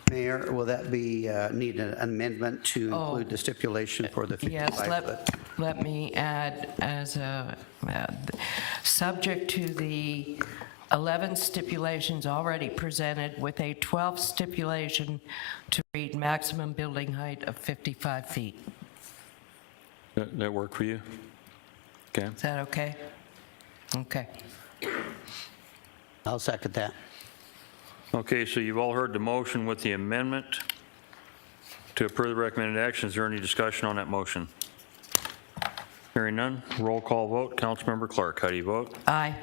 Mayor, will that be, need an amendment to include the stipulation for the 55-foot? Yes, let me add as a, subject to the 11 stipulations already presented with a 12th stipulation to read maximum building height of 55 feet. That work for you? Okay. Is that okay? Okay. I'll second that. Okay, so you've all heard the motion with the amendment to approve the recommended action. Is there any discussion on that motion? Hearing none, roll call vote. Councilmember Clark, how do you vote? Aye.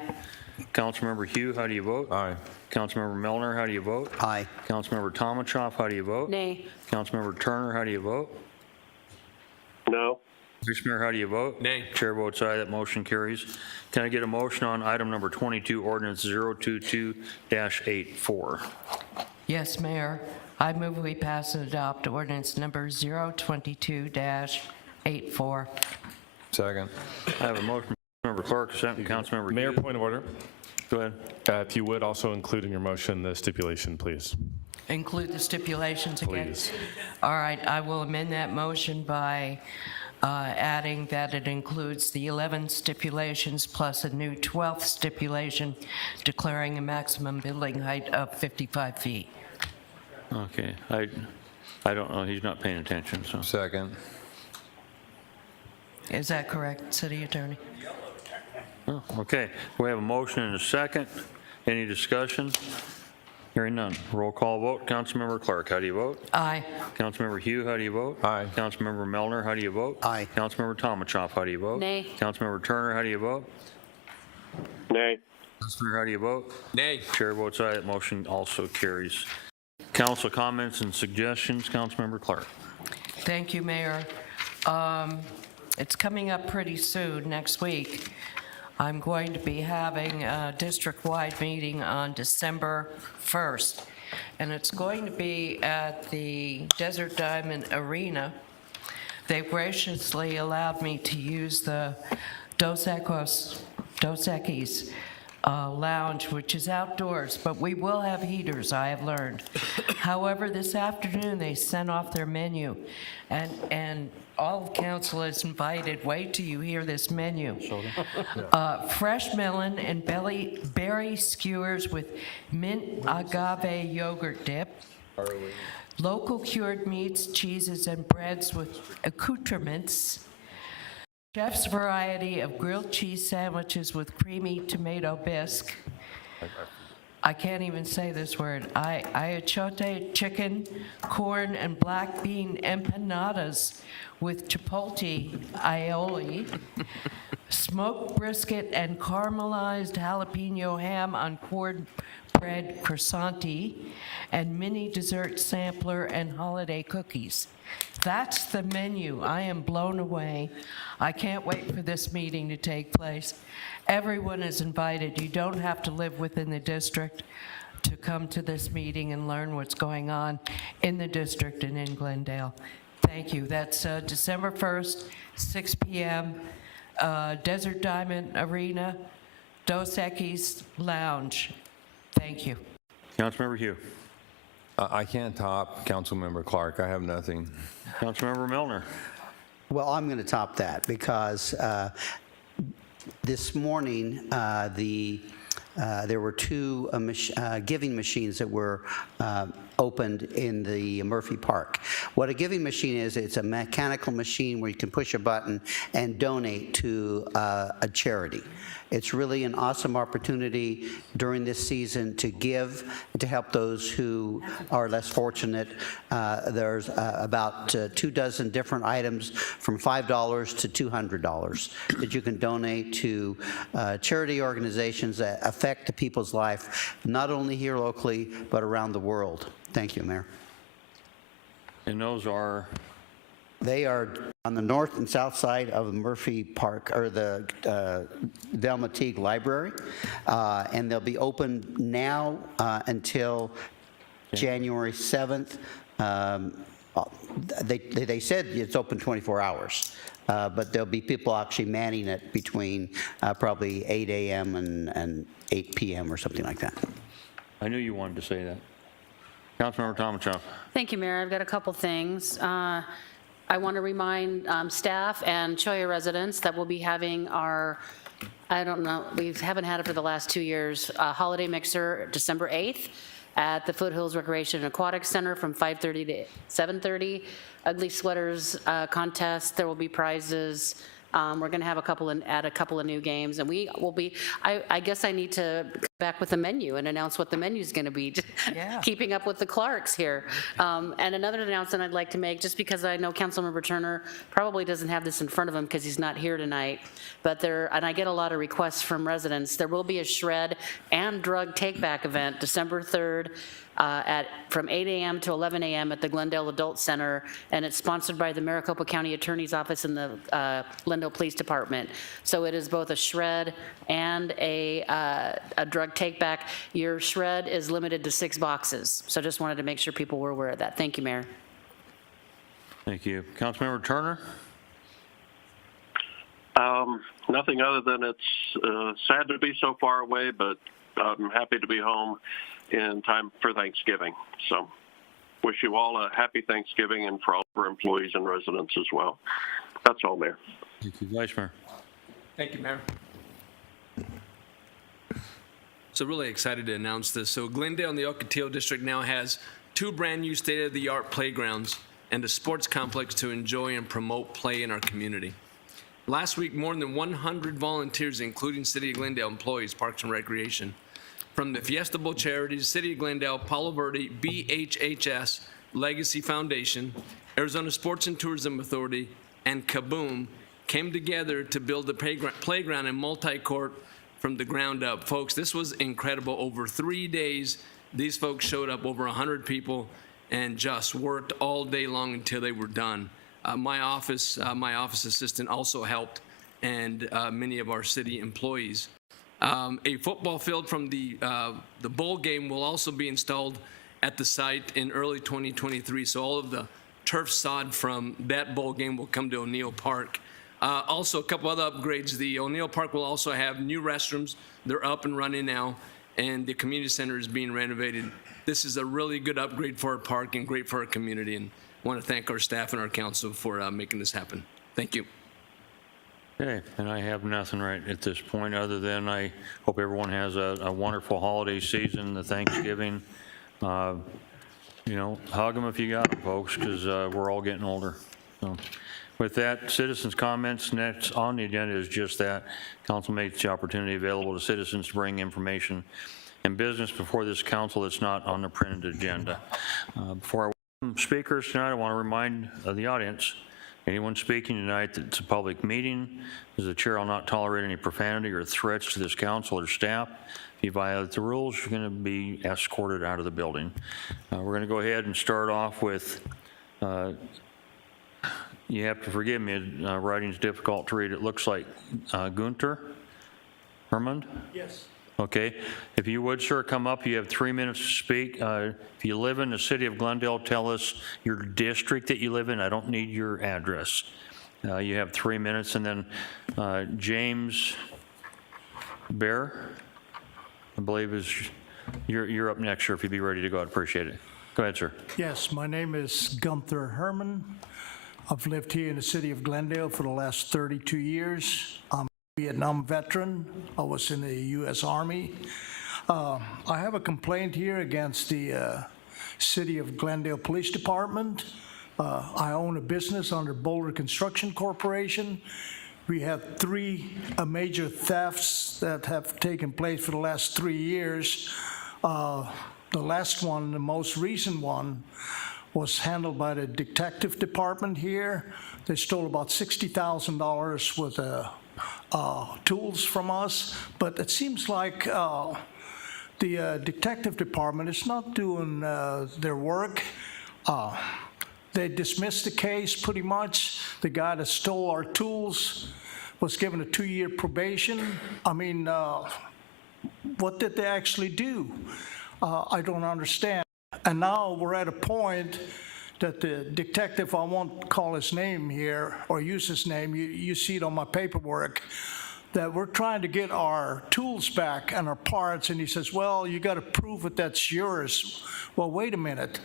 Councilmember Hugh, how do you vote? Aye. Councilmember Milner, how do you vote? Aye. Councilmember Tomachoff, how do you vote? Nay. Councilmember Turner, how do you vote? No. Vice Mayor, how do you vote? Nay. Chair votes aye, that motion carries. Can I get a motion on item number 22, ordinance 022-84? Yes, Mayor. I move we pass and adopt ordinance number 022-84. Second. I have a motion from Councilmember Clark, second from Councilmember Mayor, Hughes. point of order. Go ahead. If you would also include in your motion the stipulation, please. Include the stipulations again? Please. All right, I will amend that motion by adding that it includes the 11 stipulations plus a new 12th stipulation declaring a maximum building height of 55 feet. Okay, I don't know, he's not paying attention, so. Second. Is that correct, City Attorney? Oh, okay, we have a motion and a second. Any discussion? Hearing none. Roll call vote. Councilmember Clark, how do you vote? Aye. Councilmember Hugh, how do you vote? Aye. Councilmember Melner, how do you vote? Aye. Councilmember Tomachoff, how do you vote? Nay. Councilmember Turner, how do you vote? Nay. Councilmember, how do you vote? Nay. Chair votes aye, that motion also carries. Council comments and suggestions. Councilmember Clark. Thank you, Mayor. It's coming up pretty soon, next week. I'm going to be having a district-wide meeting on December 1st, and it's going to be at the Desert Diamond Arena. They graciously allowed me to use the Dos Equis lounge, which is outdoors, but we will have heaters, I have learned. However, this afternoon, they sent off their menu, and all of council is invited. Wait till you hear this menu. Fresh melon and berry skewers with mint agave yogurt dip. Local cured meats, cheeses, and breads with accoutrements. Chef's variety of grilled cheese sandwiches with creamy tomato bisque. I can't even say this word. Ayachote chicken, corn, and black bean empanadas with chipotle aioli, smoked brisket and caramelized jalapeno ham on cornbread croissanti, and mini dessert sampler and holiday cookies. That's the menu. I am blown away. I can't wait for this meeting to take place. Everyone is invited. You don't have to live within the district to come to this meeting and learn what's going on in the district and in Glendale. Thank you. That's December 1st, 6 p.m., Desert Diamond Arena, Dos Equis Lounge. Thank you. Councilmember Hugh. I can't top Councilmember Clark. I have nothing. Councilmember Milner. Well, I'm going to top that because this morning there were two giving machines that were opened in the Murphy Park. What a giving machine is, it's a mechanical machine where you can push a button and donate to a charity. It's really an awesome opportunity during this season to give, to help those who are less fortunate. There's about 24 different items from $5 to $200 that you can donate to charity organizations that affect the people's life, not only here locally, but around the world. Thank you, Mayor. And those are? They are on the north and south side of Murphy Park, or the Delma Teague Library, and they'll be open now until January 7th. They said it's open 24 hours, but there'll be people actually manning it between probably 8 a.m. and 8 p.m. or something like that. I knew you wanted to say that. Councilmember Tomachoff. Thank you, Mayor. I've got a couple things. I want to remind staff and Cholla residents that we'll be having our, I don't know, we haven't had it for the last 2 years, holiday mixer December 8th at the Foothills Recreation and Aquatic Center from 5:30 to 7:30. Ugly Sweaters contest. There will be prizes. We're going to have add a couple of new games, and we will be. I guess I need to come back with the menu and announce what the menu is going to be. Yeah. Keeping up with the Clarks here. And another announcement I'd like to make, just because I know Councilmember Turner probably doesn't have this in front of him because he's not here tonight, but and I get a lot of requests from residents. There will be a shred and drug take-back event December 3rd. From 8 a.m. to 11 a.m. at the Glendale Adult Center, and it's sponsored by the Maricopa County Attorney's Office and the Glendale Police Department. So it is both a shred and a drug take-back. Your shred is limited to 6 boxes, so just wanted to make sure people were aware of that. Thank you, Mayor. Thank you. Councilmember Turner? Nothing other than it's sad to be so far away, but I'm happy to be home in time for Thanksgiving. So wish you all a happy Thanksgiving, and for all of our employees and residents as well. That's all, Mayor. Thank you, Vice Mayor. Thank you, Mayor. So really excited to announce this. So Glendale and the Ocotillo District now has 2 brand new state-of-the-art playgrounds and a sports complex to enjoy and promote play in our community. Last week, more than 100 volunteers, including City of Glendale employees, Parks and Recreation, from the Fiesta Bowl Charities, City of Glendale, Palo Verde, BHHS, Legacy Foundation, Arizona Sports and Tourism Authority, and Kaboom came together to build a playground and multi-court from the ground up. Folks, this was incredible. Over 3 days, these folks showed up, over 100 people, and just worked all day long until they were done. My office assistant also helped, and many of our city employees. A football field from the bowl game will also be installed at the site in early 2023. So all of the turf sod from that bowl game will come to O'Neill Park. Also, a couple other upgrades. The O'Neill Park will also have new restrooms. They're up and running now, and the community center is being renovated. This is a really good upgrade for our park and great for our community. And I want to thank our staff and our council for making this happen. Thank you. Okay, and I have nothing right at this point, other than I hope everyone has a wonderful holiday season, the Thanksgiving. Hug them if you got them, folks, because we're all getting older. So, with that, citizens' comments. Next on the agenda is just that. Council makes the opportunity available to citizens to bring information and business before this council that's not on the printed agenda. Before I welcome speakers tonight, I want to remind the audience, anyone speaking tonight, that it's a public meeting. As the chair, I'll not tolerate any profanity or threats to this council or staff. If you violate the rules, you're going to be escorted out of the building. We're going to go ahead and start off with You have to forgive me, writing's difficult to read. It looks like Gunter Hermund? Yes. Okay. If you would, sir, come up. You have 3 minutes to speak. If you live in the city of Glendale, tell us your district that you live in. I don't need your address. You have 3 minutes. And then James Bear, I believe you're up next, sir. If you'd be ready to go, I'd appreciate it. Go ahead, sir. Yes, my name is Gunther Herman. I've lived here in the city of Glendale for the last 32 years. I'm a Vietnam veteran. I was in the U.S. Army. I have a complaint here against the city of Glendale Police Department. I own a business under Boulder Construction Corporation. We had 3 major thefts that have taken place for the last 3 years. The last one, the most recent one, was handled by the detective department here. They stole about $60,000 worth of tools from us, but it seems like the detective department is not doing their work. They dismissed the case pretty much. The guy that stole our tools was given a 2-year probation. I mean, what did they actually do? I don't understand. And now we're at a point that the detective, I won't call his name here or use his name, you see it on my paperwork, that we're trying to get our tools back and our parts, and he says, well, you got to prove that that's yours. Well, wait a minute.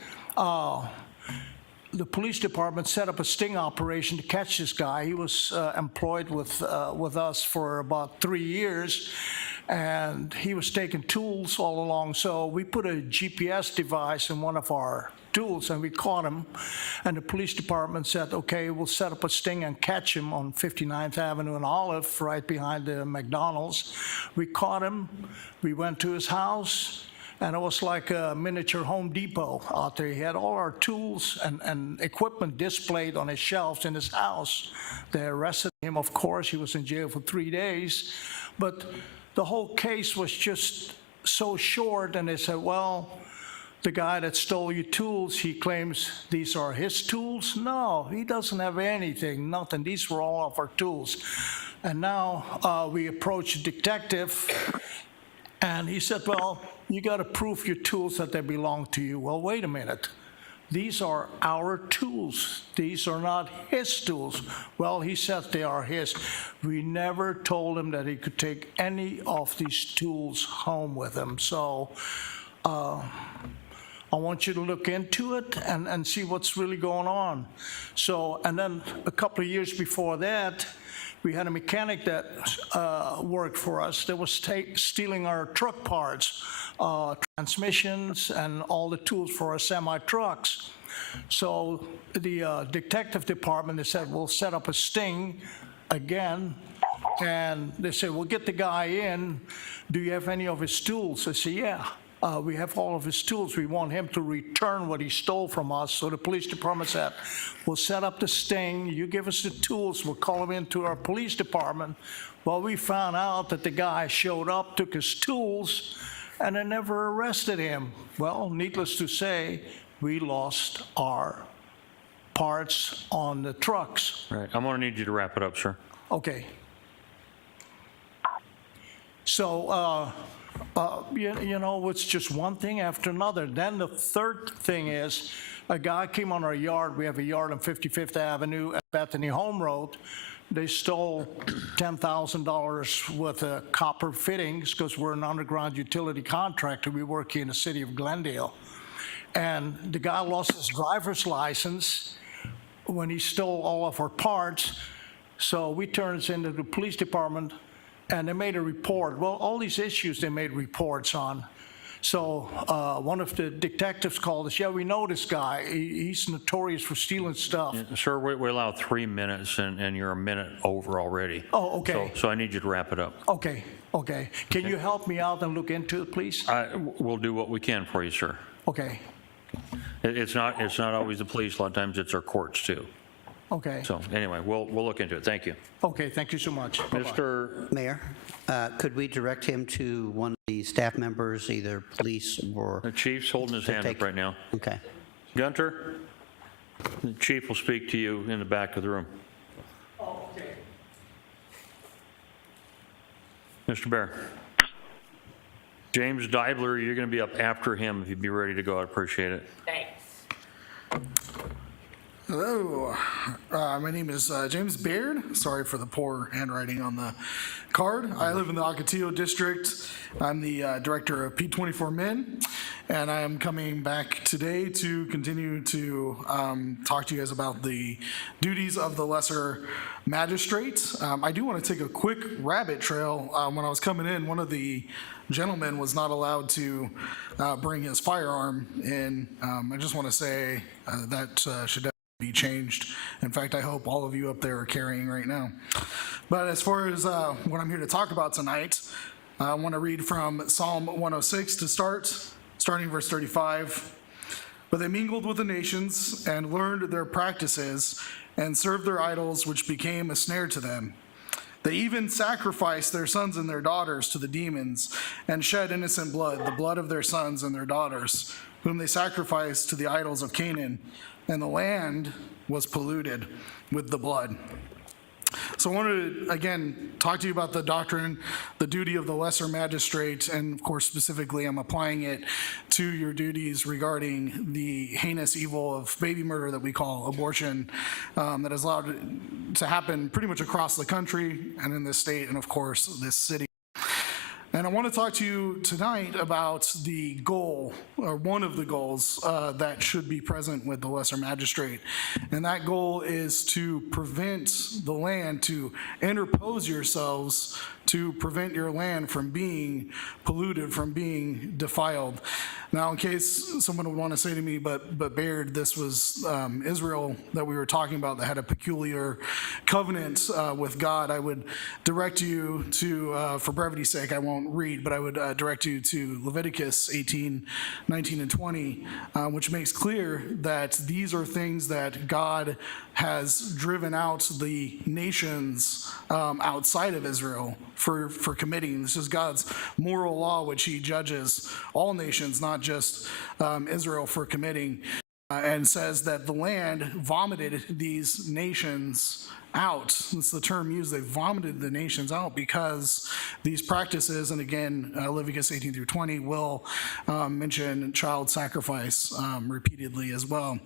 The police department set up a sting operation to catch this guy. He was employed with us for about 3 years, and he was taking tools all along. So we put a GPS device in one of our tools, and we caught him. And the police department said, okay, we'll set up a sting and catch him on 59th Avenue and Olive, right behind the McDonald's. We caught him. We went to his house, and it was like a miniature Home Depot out there. He had all our tools and equipment displayed on his shelves in his house. They arrested him, of course. He was in jail for 3 days. But the whole case was just so short, and they said, well, the guy that stole your tools, he claims these are his tools. No, he doesn't have anything, nothing. These were all of our tools. And now we approached a detective, and he said, well, you got to prove your tools that they belong to you. Well, wait a minute. These are our tools. These are not his tools. Well, he said they are his. We never told him that he could take any of these tools home with him. So I want you to look into it and see what's really going on. So, and then a couple of years before that, we had a mechanic that worked for us that was stealing our truck parts, transmissions, and all the tools for our semi-trucks. So the detective department, they said, we'll set up a sting again. And they said, we'll get the guy in. Do you have any of his tools? I said, yeah. We have all of his tools. We want him to return what he stole from us. So the police department said, we'll set up the sting. You give us the tools. We'll call him into our police department. Well, we found out that the guy showed up, took his tools, and they never arrested him. Well, needless to say, we lost our parts on the trucks. Right. I'm going to need you to wrap it up, sir. Okay. So, you know, it's just one thing after another. Then the third thing is, a guy came on our yard. We have a yard on 55th Avenue at Bethany Home Road. They stole $10,000 worth of copper fittings because we're an underground utility contractor. We work here in the city of Glendale. And the guy lost his driver's license when he stole all of our parts. So we turned this into the police department, and they made a report. Well, all these issues they made reports on. So one of the detectives called us. Yeah, we know this guy. He's notorious for stealing stuff. Yeah, sir, we allow 3 minutes, and you're a minute over already. Oh, okay. So I need you to wrap it up. Okay, okay. Can you help me out and look into it, please? We'll do what we can for you, sir. Okay, It's not always the police. A lot of times it's our courts, too. okay. So anyway, we'll look into it. Thank you. Okay, thank you so much. Bye-bye. Mr. Mayor, could we direct him to one of the staff members, either police or... The chief's holding his hand up right now. Okay. Gunter? The chief will speak to you in the back of the room. Oh, okay. Mr. Bear. James Deibler, you're going to be up after him. If you'd be ready to go, I'd appreciate it. Thanks. Hello, my name is James Baird. Sorry for the poor handwriting on the card. I live in the Ocotillo district. I'm the director of P24 Min, and I am coming back today to continue to talk to you guys about the duties of the lesser magistrate. I do want to take a quick rabbit trail. When I was coming in, one of the gentlemen was not allowed to bring his firearm in. I just want to say that should be changed. In fact, I hope all of you up there are carrying right now. But as far as what I'm here to talk about tonight, I want to read from Psalm 106 to starting verse 35. But they mingled with the nations and learned their practices and served their idols, which became a snare to them. They even sacrificed their sons and their daughters to the demons and shed innocent blood, the blood of their sons and their daughters, whom they sacrificed to the idols of Canaan. And the land was polluted with the blood. So I wanted to, again, talk to you about the doctrine, the duty of the lesser magistrate, and of course, specifically, I'm applying it to your duties regarding the heinous evil of baby murder that we call abortion, that is allowed to happen pretty much across the country and in this state, and of course, this city. And I want to talk to you tonight about the goal, or one of the goals, that should be present with the lesser magistrate. And that goal is to prevent the land, to interpose yourselves, to prevent your land from being polluted, from being defiled. Now, in case someone would want to say to me, but Baird, this was Israel that we were talking about that had a peculiar covenant with God, I would direct you to, for brevity's sake, I won't read, but I would direct you to Leviticus 18, 19, and 20, which makes clear that these are things that God has driven out the nations outside of Israel for committing. This is God's moral law, which he judges all nations, not just Israel, for committing, and says that the land vomited these nations out. That's the term used. They vomited the nations out because these practices, and again, Leviticus 18 through 20 will mention child sacrifice repeatedly as well,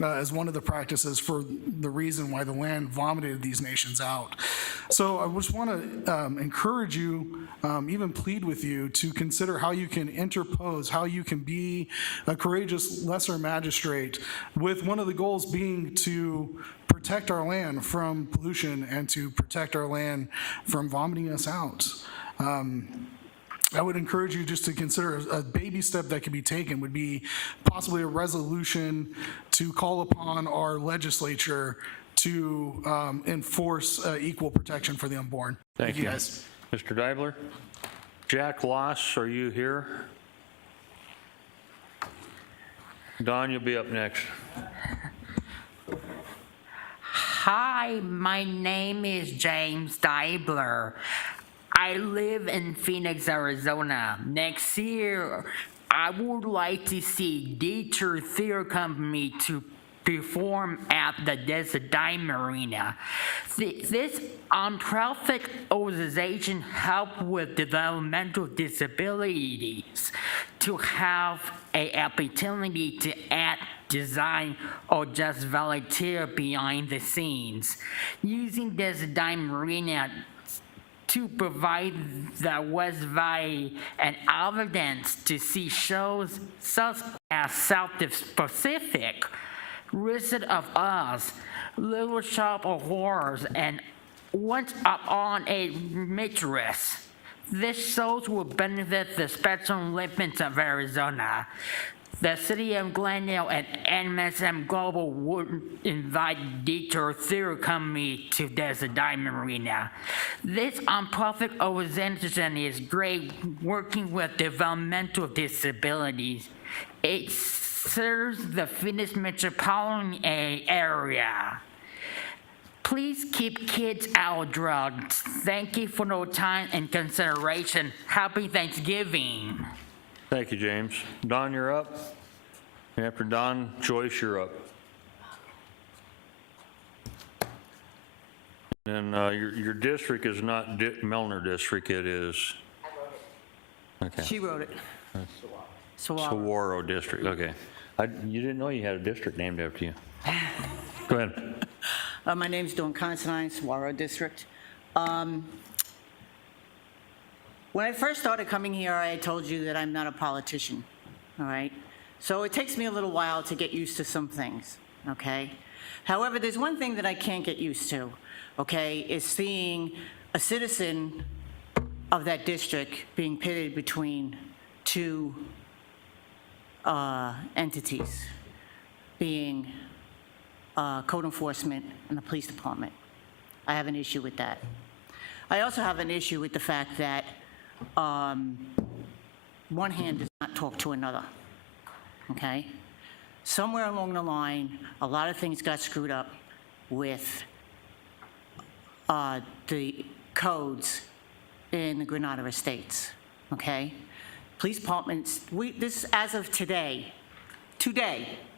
as one of the practices for the reason why the land vomited these nations out. So I just want to encourage you, even plead with you, to consider how you can interpose, how you can be a courageous lesser magistrate, with one of the goals being to protect our land from pollution and to protect our land from vomiting us out. I would encourage you just to consider a baby step that could be taken would be possibly a resolution to call upon our legislature to enforce equal protection for the unborn. Thank you, guys. Mr. Deibler. Jack Loss, are you here? Don, you'll be up next. Hi, my name is James Deibler. I live in Phoenix, Arizona. Next year, I would like to see Dieter Theater Company to perform at the Desert Dime Arena. This nonprofit organization helps with developmental disabilities to have an opportunity to act, design, or just volunteer behind the scenes. Using Desert Dime Arena to provide the West Valley an evidence to see shows such as South Pacific, Wizard of Oz, Little Shop of Horrors, and Once Upon a Mistress. These shows will benefit the Special Olympics of Arizona. The City of Glendale and MSM Global would invite Dieter Theater Company to Desert Dime Arena. This nonprofit organization is great working with developmental disabilities. It serves the Phoenix metropolitan area. Please keep kids out of drugs. Thank you for your time and consideration. Happy Thanksgiving. Thank you, James. Don, you're up. And after Don, Joyce, you're up. And your district is not Milner District, it is? Okay. She wrote it. Saguaro District, okay. You didn't know you had a district named after you. Go ahead. My name's Dawn Constantine, Saguaro District. When I first started coming here, I told you that I'm not a politician, all right? So it takes me a little while to get used to some things, okay? However, there's one thing that I can't get used to, okay, is seeing a citizen of that district being pitted between two entities, being code enforcement and the police department. I have an issue with that. I also have an issue with the fact that one hand does not talk to another, okay? Somewhere along the line, a lot of things got screwed up with the codes in the Granada Estates, okay? Police departments, this as of today,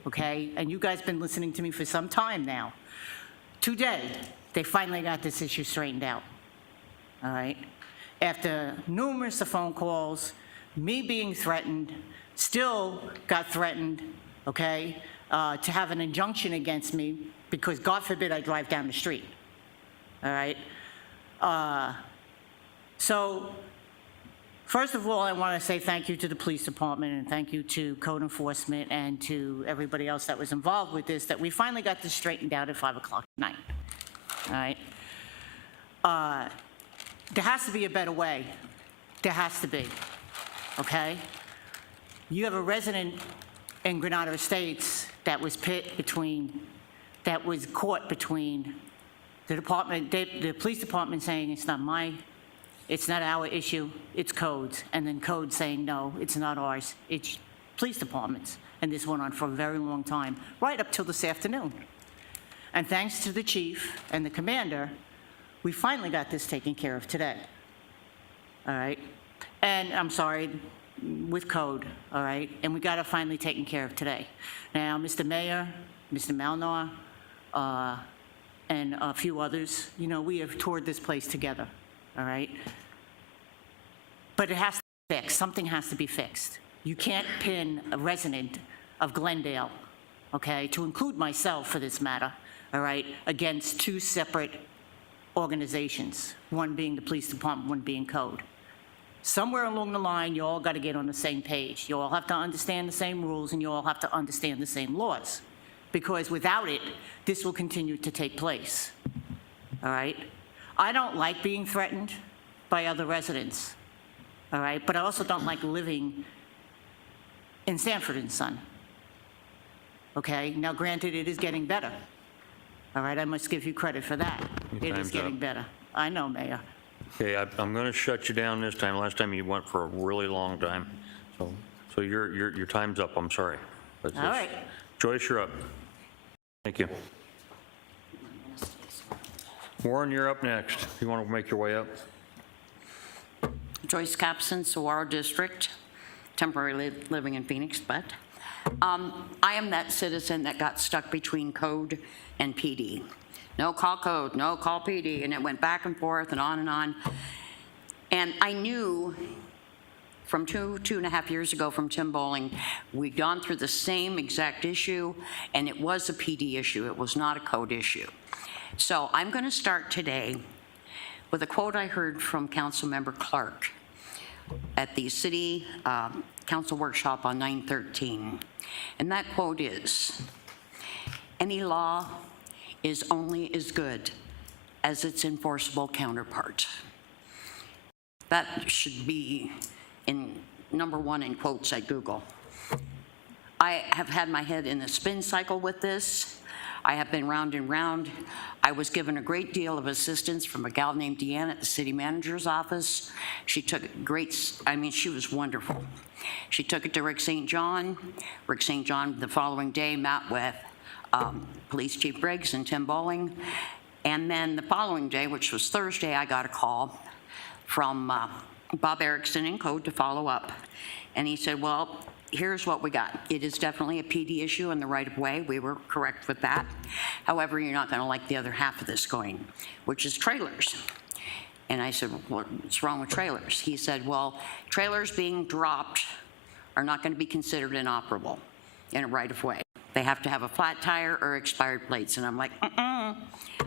okay? And you guys been listening to me for some time now. Today, they finally got this issue straightened out, all right? After numerous of phone calls, me being threatened, still got threatened, okay, to have an injunction against me because God forbid I drive down the street, all right? So, first of all, I want to say thank you to the police department and thank you to code enforcement and to everybody else that was involved with this, that we finally got this straightened out at 5 o'clock at night, all right? There has to be a better way. There has to be, okay? You have a resident in Granada Estates that was caught between the department, the police department saying it's not our issue, it's codes, and then codes saying, no, it's not ours, it's police departments. And this went on for a very long time, right up till this afternoon. And thanks to the chief and the commander, we finally got this taken care of today, all right? And I'm sorry, with code, all right? And we got it finally taken care of today. Now, Mr. Mayor, Mr. Malnar, and a few others, you know, we have toured this place together, all right? But it has to be fixed. Something has to be fixed. You can't pin a resident of Glendale, okay, to include myself for this matter, all right, against two separate organizations, one being the police department, one being code. Somewhere along the line, you all got to get on the same page. You all have to understand the same rules, and you all have to understand the same laws, because without it, this will continue to take place, all right? I don't like being threatened by other residents, all right? But I also don't like living in Sanford and Son, okay? Now, granted, it is getting better, all right? I must give you credit for that. It is time's getting up. better. I know, Mayor. Okay, I'm going to shut you down this time. Last time you went for a really long time. So your time's up, I'm sorry. But All right. Joyce, you're up. Thank you. Warren, you're up next. If you want to make your way up. Joyce Capson, Saguaro District, temporarily living in Phoenix, but I am that citizen that got stuck between code and PD. No, call code, no, call PD, and it went back and forth and on and on. And I knew from two and a half years ago from Tim Bowling, we'd gone through the same exact issue, and it was a PD issue. It was not a code issue. So I'm going to start today with a quote I heard from Councilmember Clark at the City Council Workshop on 9/13. And that quote is, "Any law is only as good as its enforceable counterpart." That should be in #1 in quotes at Google. I have had my head in a spin cycle with this. I have been round and round. I was given a great deal of assistance from a gal named Deanna at the city manager's office. She took she was wonderful. She took it to Rick St. John. Rick St. John the following day met with Police Chief Briggs and Tim Bowling. And then the following day, which was Thursday, I got a call from Bob Erickson in Code to follow up. And he said, well, here's what we got. It is definitely a PD issue in the right-of-way. We were correct with that. However, you're not going to like the other half of this going, which is trailers. And I said, well, what's wrong with trailers? He said, well, trailers being dropped are not going to be considered inoperable in a right-of-way. They have to have a flat tire or expired plates. And I'm like,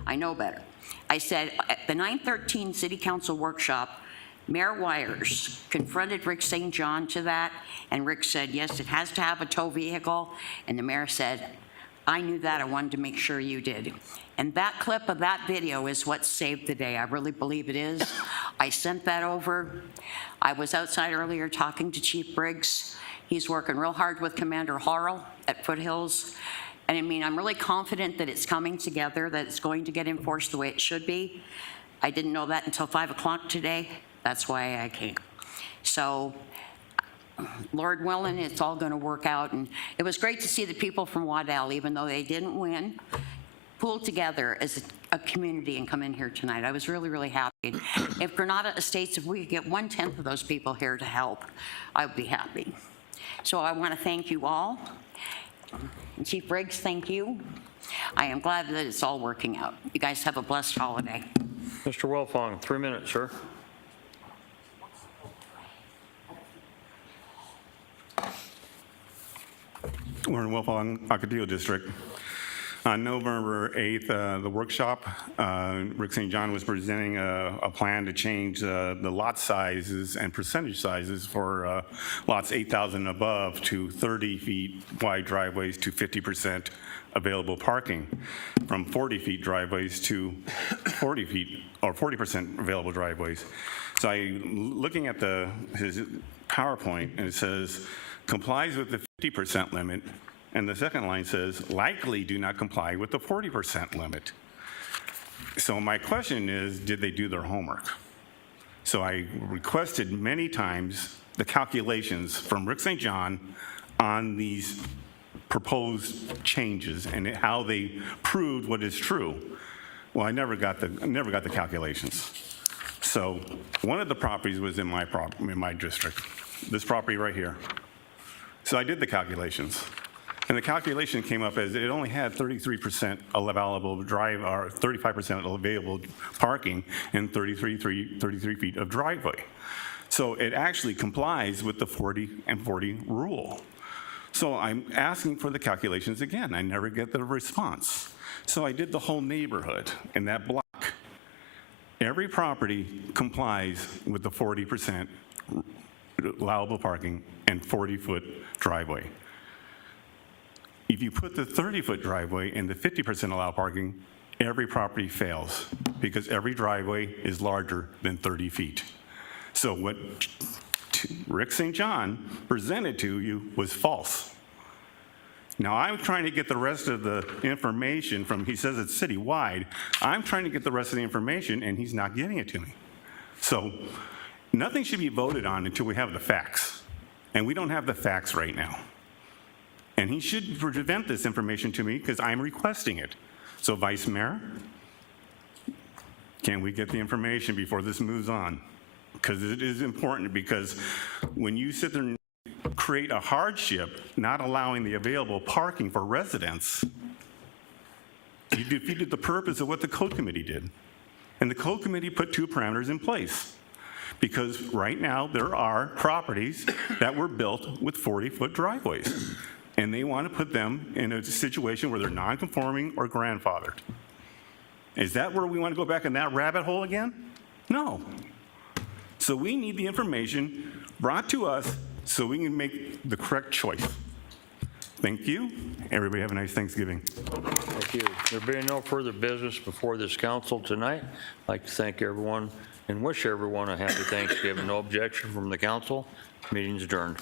I know better. I said, at the 9/13 City Council workshop, Mayor Wires confronted Rick St. John to that, and Rick said, yes, it has to have a tow vehicle. And the mayor said, I knew that. I wanted to make sure you did. And that clip of that video is what saved the day. I really believe it is. I sent that over. I was outside earlier talking to Chief Briggs. He's working real hard with Commander Harrell at Foothills. And I mean, I'm really confident that it's coming together, that it's going to get enforced the way it should be. I didn't know that until 5 o'clock today. That's why I came. So, Lord willing, it's all going to work out. And it was great to see the people from Waddell, even though they didn't win, pull together as a community and come in here tonight. I was really, really happy. If Granada Estates, if we could get 1/10 of those people here to help, I would be happy. So I want to thank you all. And Chief Briggs, thank you. I am glad that it's all working out. You guys have a blessed holiday. Mr. Wilfong, 3 minutes, sir. We're in Wilfong, Ocotillo District. On November 8th, the workshop, Rick St. John was presenting a plan to change the lot sizes and percentage sizes for lots 8,000 and above to 30 feet wide driveways to 50% available parking, from 40 feet driveways to 40 feet or 40% available driveways. So looking at his PowerPoint, and it says complies with the 50% limit. And the second line says, likely do not comply with the 40% limit. So my question is, did they do their homework? So I requested many times the calculations from Rick St. John on these proposed changes and how they proved what is true. Well, I never got the calculations. So one of the properties was in my district, this property right here. So I did the calculations. And the calculation came up as it only had 33% allowable drive, or 35% available parking, and 33 feet of driveway. So it actually complies with the 40 and 40 rule. So I'm asking for the calculations again. I never get the response. So I did the whole neighborhood in that block. Every property complies with the 40% allowable parking and 40-foot driveway. If you put the 30-foot driveway and the 50% allowed parking, every property fails because every driveway is larger than 30 feet. So what Rick St. John presented to you was false. Now I'm trying to get the rest of the information from, he says it's citywide, I'm trying to get the rest of the information and he's not getting it to me. So nothing should be voted on until we have the facts. And we don't have the facts right now. And he should present this information to me because I'm requesting it. So Vice Mayor, can we get the information before this moves on? Because it is important, because when you sit there and create a hardship, not allowing the available parking for residents, you defeated the purpose of what the code committee did. And the code committee put 2 parameters in place. Because right now there are properties that were built with 40-foot driveways. And they want to put them in a situation where they're non-conforming or grandfathered. Is that where we want to go back in that rabbit hole again? No. So we need the information brought to us so we can make the correct choice. Thank you. Everybody have a nice Thanksgiving. Thank you. There being no further business before this council tonight, I'd like to thank everyone and wish everyone a happy Thanksgiving. No objection from the council. Meeting's adjourned.